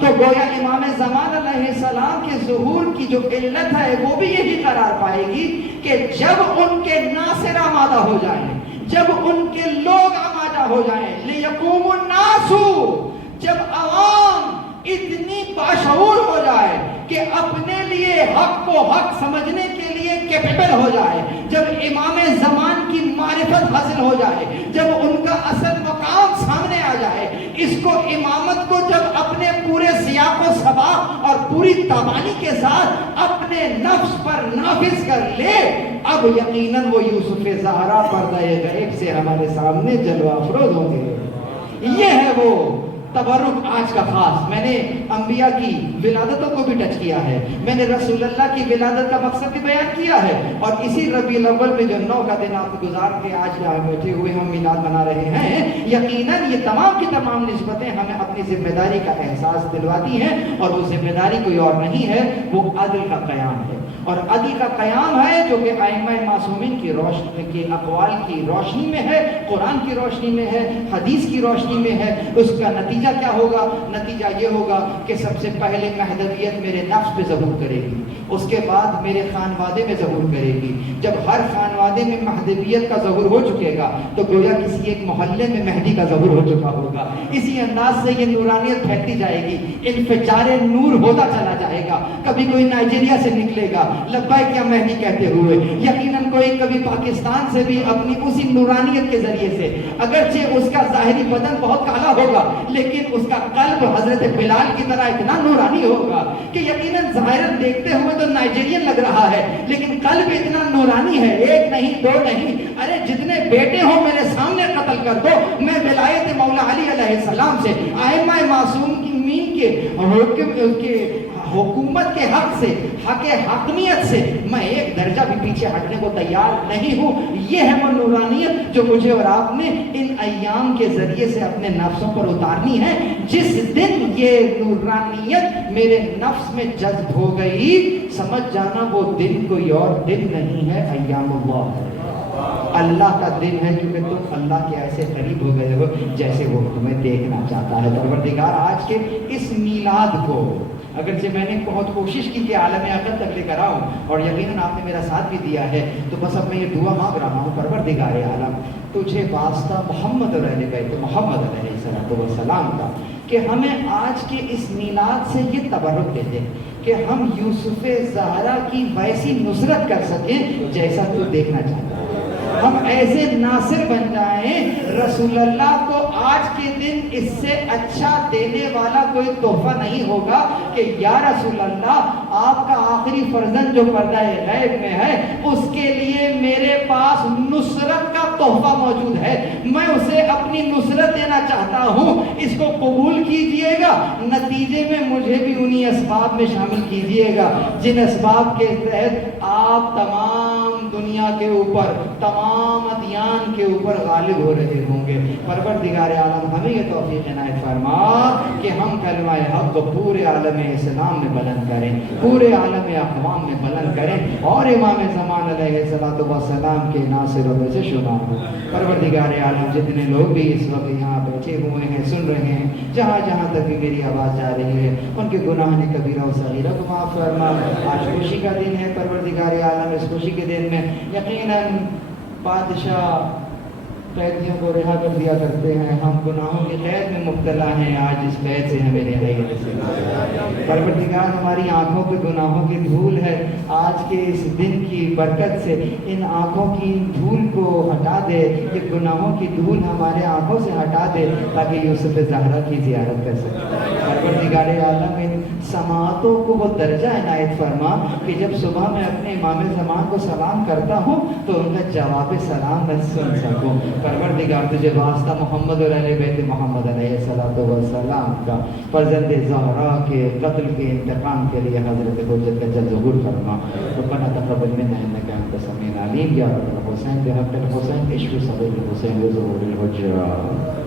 تو گویا امام زمان علیہ السلام کے ظہور کی جو علت ہے وہ بھی یہی قرار پائے گی کہ جب ان کے ناصر آمادہ ہو جائیں، جب ان کے لوگ آمادہ ہو جائیں، لِيَقُومُ النَّاسُ، جب عوام اتنی باشعور ہو جائے کہ اپنے لیے حق کو حق سمجھنے کے لیے کیپیبل ہو جائے، جب امام زمان کی معرفت حاصل ہو جائے، جب ان کا اصل مقام سامنے آ جائے، اس کو امامت کو جب اپنے پورے سیاق و سباق اور پوری تابانی کے ساتھ اپنے نفس پر نافذ کر لے، اب یقیناً وہ یوسف زہرا پردہ غیب سے ہمارے سامنے جلوہ افروز ہوں گے. یہ ہے وہ تبرک آج کا خاص. میں نے انبیاء کی ولادتوں کو بھی ٹچ کیا ہے، میں نے رسول اللہ کی ولادت کا مقصد بھی بیان کیا ہے، اور اسی ربیع الاول میں جو 9 کا دن آپ گزار کے آج یہاں بیٹھے ہوئے ہم میلاد منا رہے ہیں، یقیناً یہ تمام کی تمام نسبتیں ہمیں اپنی ذمہ داری کا احساس دلواتی ہیں، اور وہ ذمہ داری کوئی اور نہیں ہے، وہ عدل کا قیام ہے. اور عدل کا قیام ہے جو کہ ائمہ معصومین کی روشنی کے اقوال کی روشنی میں ہے، قرآن کی روشنی میں ہے، حدیث کی روشنی میں ہے. اس کا نتیجہ کیا ہوگا؟ نتیجہ یہ ہوگا کہ سب سے پہلے مہدویت میرے نفس پہ ظہور کرے گی، اس کے بعد میرے خانوادے میں ظہور کرے گی. جب ہر خانوادے میں مہدویت کا ظہور ہو چکے گا تو گویا کسی ایک محلے میں مہدی کا ظہور ہو چکا ہوگا. اسی انداز سے یہ نورانیت پھیلتی جائے گی، انفجار نور ہوتا چلا جائے گا. کبھی کوئی نائجیریا سے نکلے گا لبیک یا مہدی کہتے ہوئے، یقیناً کوئی کبھی پاکستان سے بھی اپنی اسی نورانیت کے ذریعے سے، اگرچہ اس کا ظاہری بدن بہت کالا ہوگا لیکن اس کا قلب حضرت بلال کی طرح اتنا نورانی ہوگا کہ یقیناً ظاہراً دیکھتے ہوئے تو نائجیرین لگ رہا ہے لیکن قلب اتنا نورانی ہے. 1 نہیں 2 نہیں، ارے جتنے بیٹے ہوں میرے سامنے قتل کر دو، میں ولایت مولا علی علیہ السلام سے، ائمہ معصومین کے حکم کے حکومت کے حق سے، حق حاکمیت سے میں ایک درجہ بھی پیچھے ہٹنے کو تیار نہیں ہوں. یہ ہے وہ نورانیت جو مجھے اور آپ نے ان ایام کے ذریعے سے اپنے نفسوں پر اتارنی ہے. جس دن یہ نورانیت میرے نفس میں جذب ہو گئی، سمجھ جانا وہ دن کوئی اور دن نہیں ہے، ایام اللہ ہے، اللہ کا دن ہے، کیونکہ تم اللہ کے ایسے قریب ہو گئے ہو جیسے وہ تمہیں دیکھنا چاہتا ہے. پروردگار آج کے اس میلاد کو، اگرچہ میں نے بہت کوشش کی کہ عالم عقل تک لے کر آؤں اور یقیناً آپ نے میرا ساتھ بھی دیا ہے، تو بس اب میں یہ دعا مانگ رہا ہوں، پروردگار عالم تجھے واسطہ محمد اور اہل بیت محمد علیہ السلام کا، کہ ہمیں آج کے اس میلاد سے یہ تبرک دے دے کہ ہم یوسف زہرا کی ویسی نصرت کر سکیں جیسا تو دیکھنا چاہتا ہے. ہم ایسے ناصر بن جائیں رسول اللہ کو آج کے دن اس سے اچھا دینے والا کوئی تحفہ نہیں ہوگا کہ یا رسول اللہ آپ کا آخری فرزند جو پردہ غیب میں ہے اس کے لیے میرے پاس نصرت کا تحفہ موجود ہے، میں اسے اپنی نصرت دینا چاہتا ہوں، اس کو قبول کیجئے گا، نتیجے میں مجھے بھی انہی اسباب میں شامل کیجئے گا جن اسباب کے تحت آپ تمام دنیا کے اوپر، تمام ادیان کے اوپر غالب ہو رہے ہوں گے۔ پروردگار عالم ہمیں یہ توفیق عنایت فرما کہ ہم کلمہ حق کو پورے عالم اسلام میں بلند کریں، پورے عالم اقوام میں بلند کریں اور امام زمان علیہ السلام کے ناصروں میں سے شمار ہوں۔ پروردگار عالم جتنے لوگ بھی اس وقت یہاں بیٹھے ہوئے ہیں، سن رہے ہیں، جہاں جہاں تک بھی میری آواز جا رہی ہے، ان کے گناہ کبیرہ و صغیرہ کو معاف فرما۔ آج خوشی کا دن ہے پروردگار عالم، اس خوشی کے دن میں یقیناً بادشاہ قیدیوں کو رہا کر دیا کرتے ہیں، ہم گناہوں کی قید میں مبتلا ہیں، آج اس قید سے ہمیں رہائی نصیب فرما۔ پروردگار ہماری آنکھوں پہ گناہوں کی دھول ہے، آج کے اس دن کی برکت سے ان آنکھوں کی دھول کو ہٹا دے، یہ گناہوں کی دھول ہمارے آنکھوں سے ہٹا دے تاکہ یوسف زہرا کی زیارت کر سکیں۔ پروردگار عالم ان سماعتوں کو وہ درجہ عنایت فرما کہ جب صبح میں اپنے امام زمان کو سلام کرتا ہوں تو ان کا جواب سلام میں سن سکوں۔ پروردگار تجھے واسطہ محمد اور اہل بیت محمد علیہ السلام کا فرزند زہرا کے قتل کے انتقام کے لیے حضرت حجت کا جلد ظہور فرما۔ ربنا تقبل منا انک انت السمیع العلیم یا رب الحسین بحق الحسین عشق صدیق الحسین ظہور الحجہ۔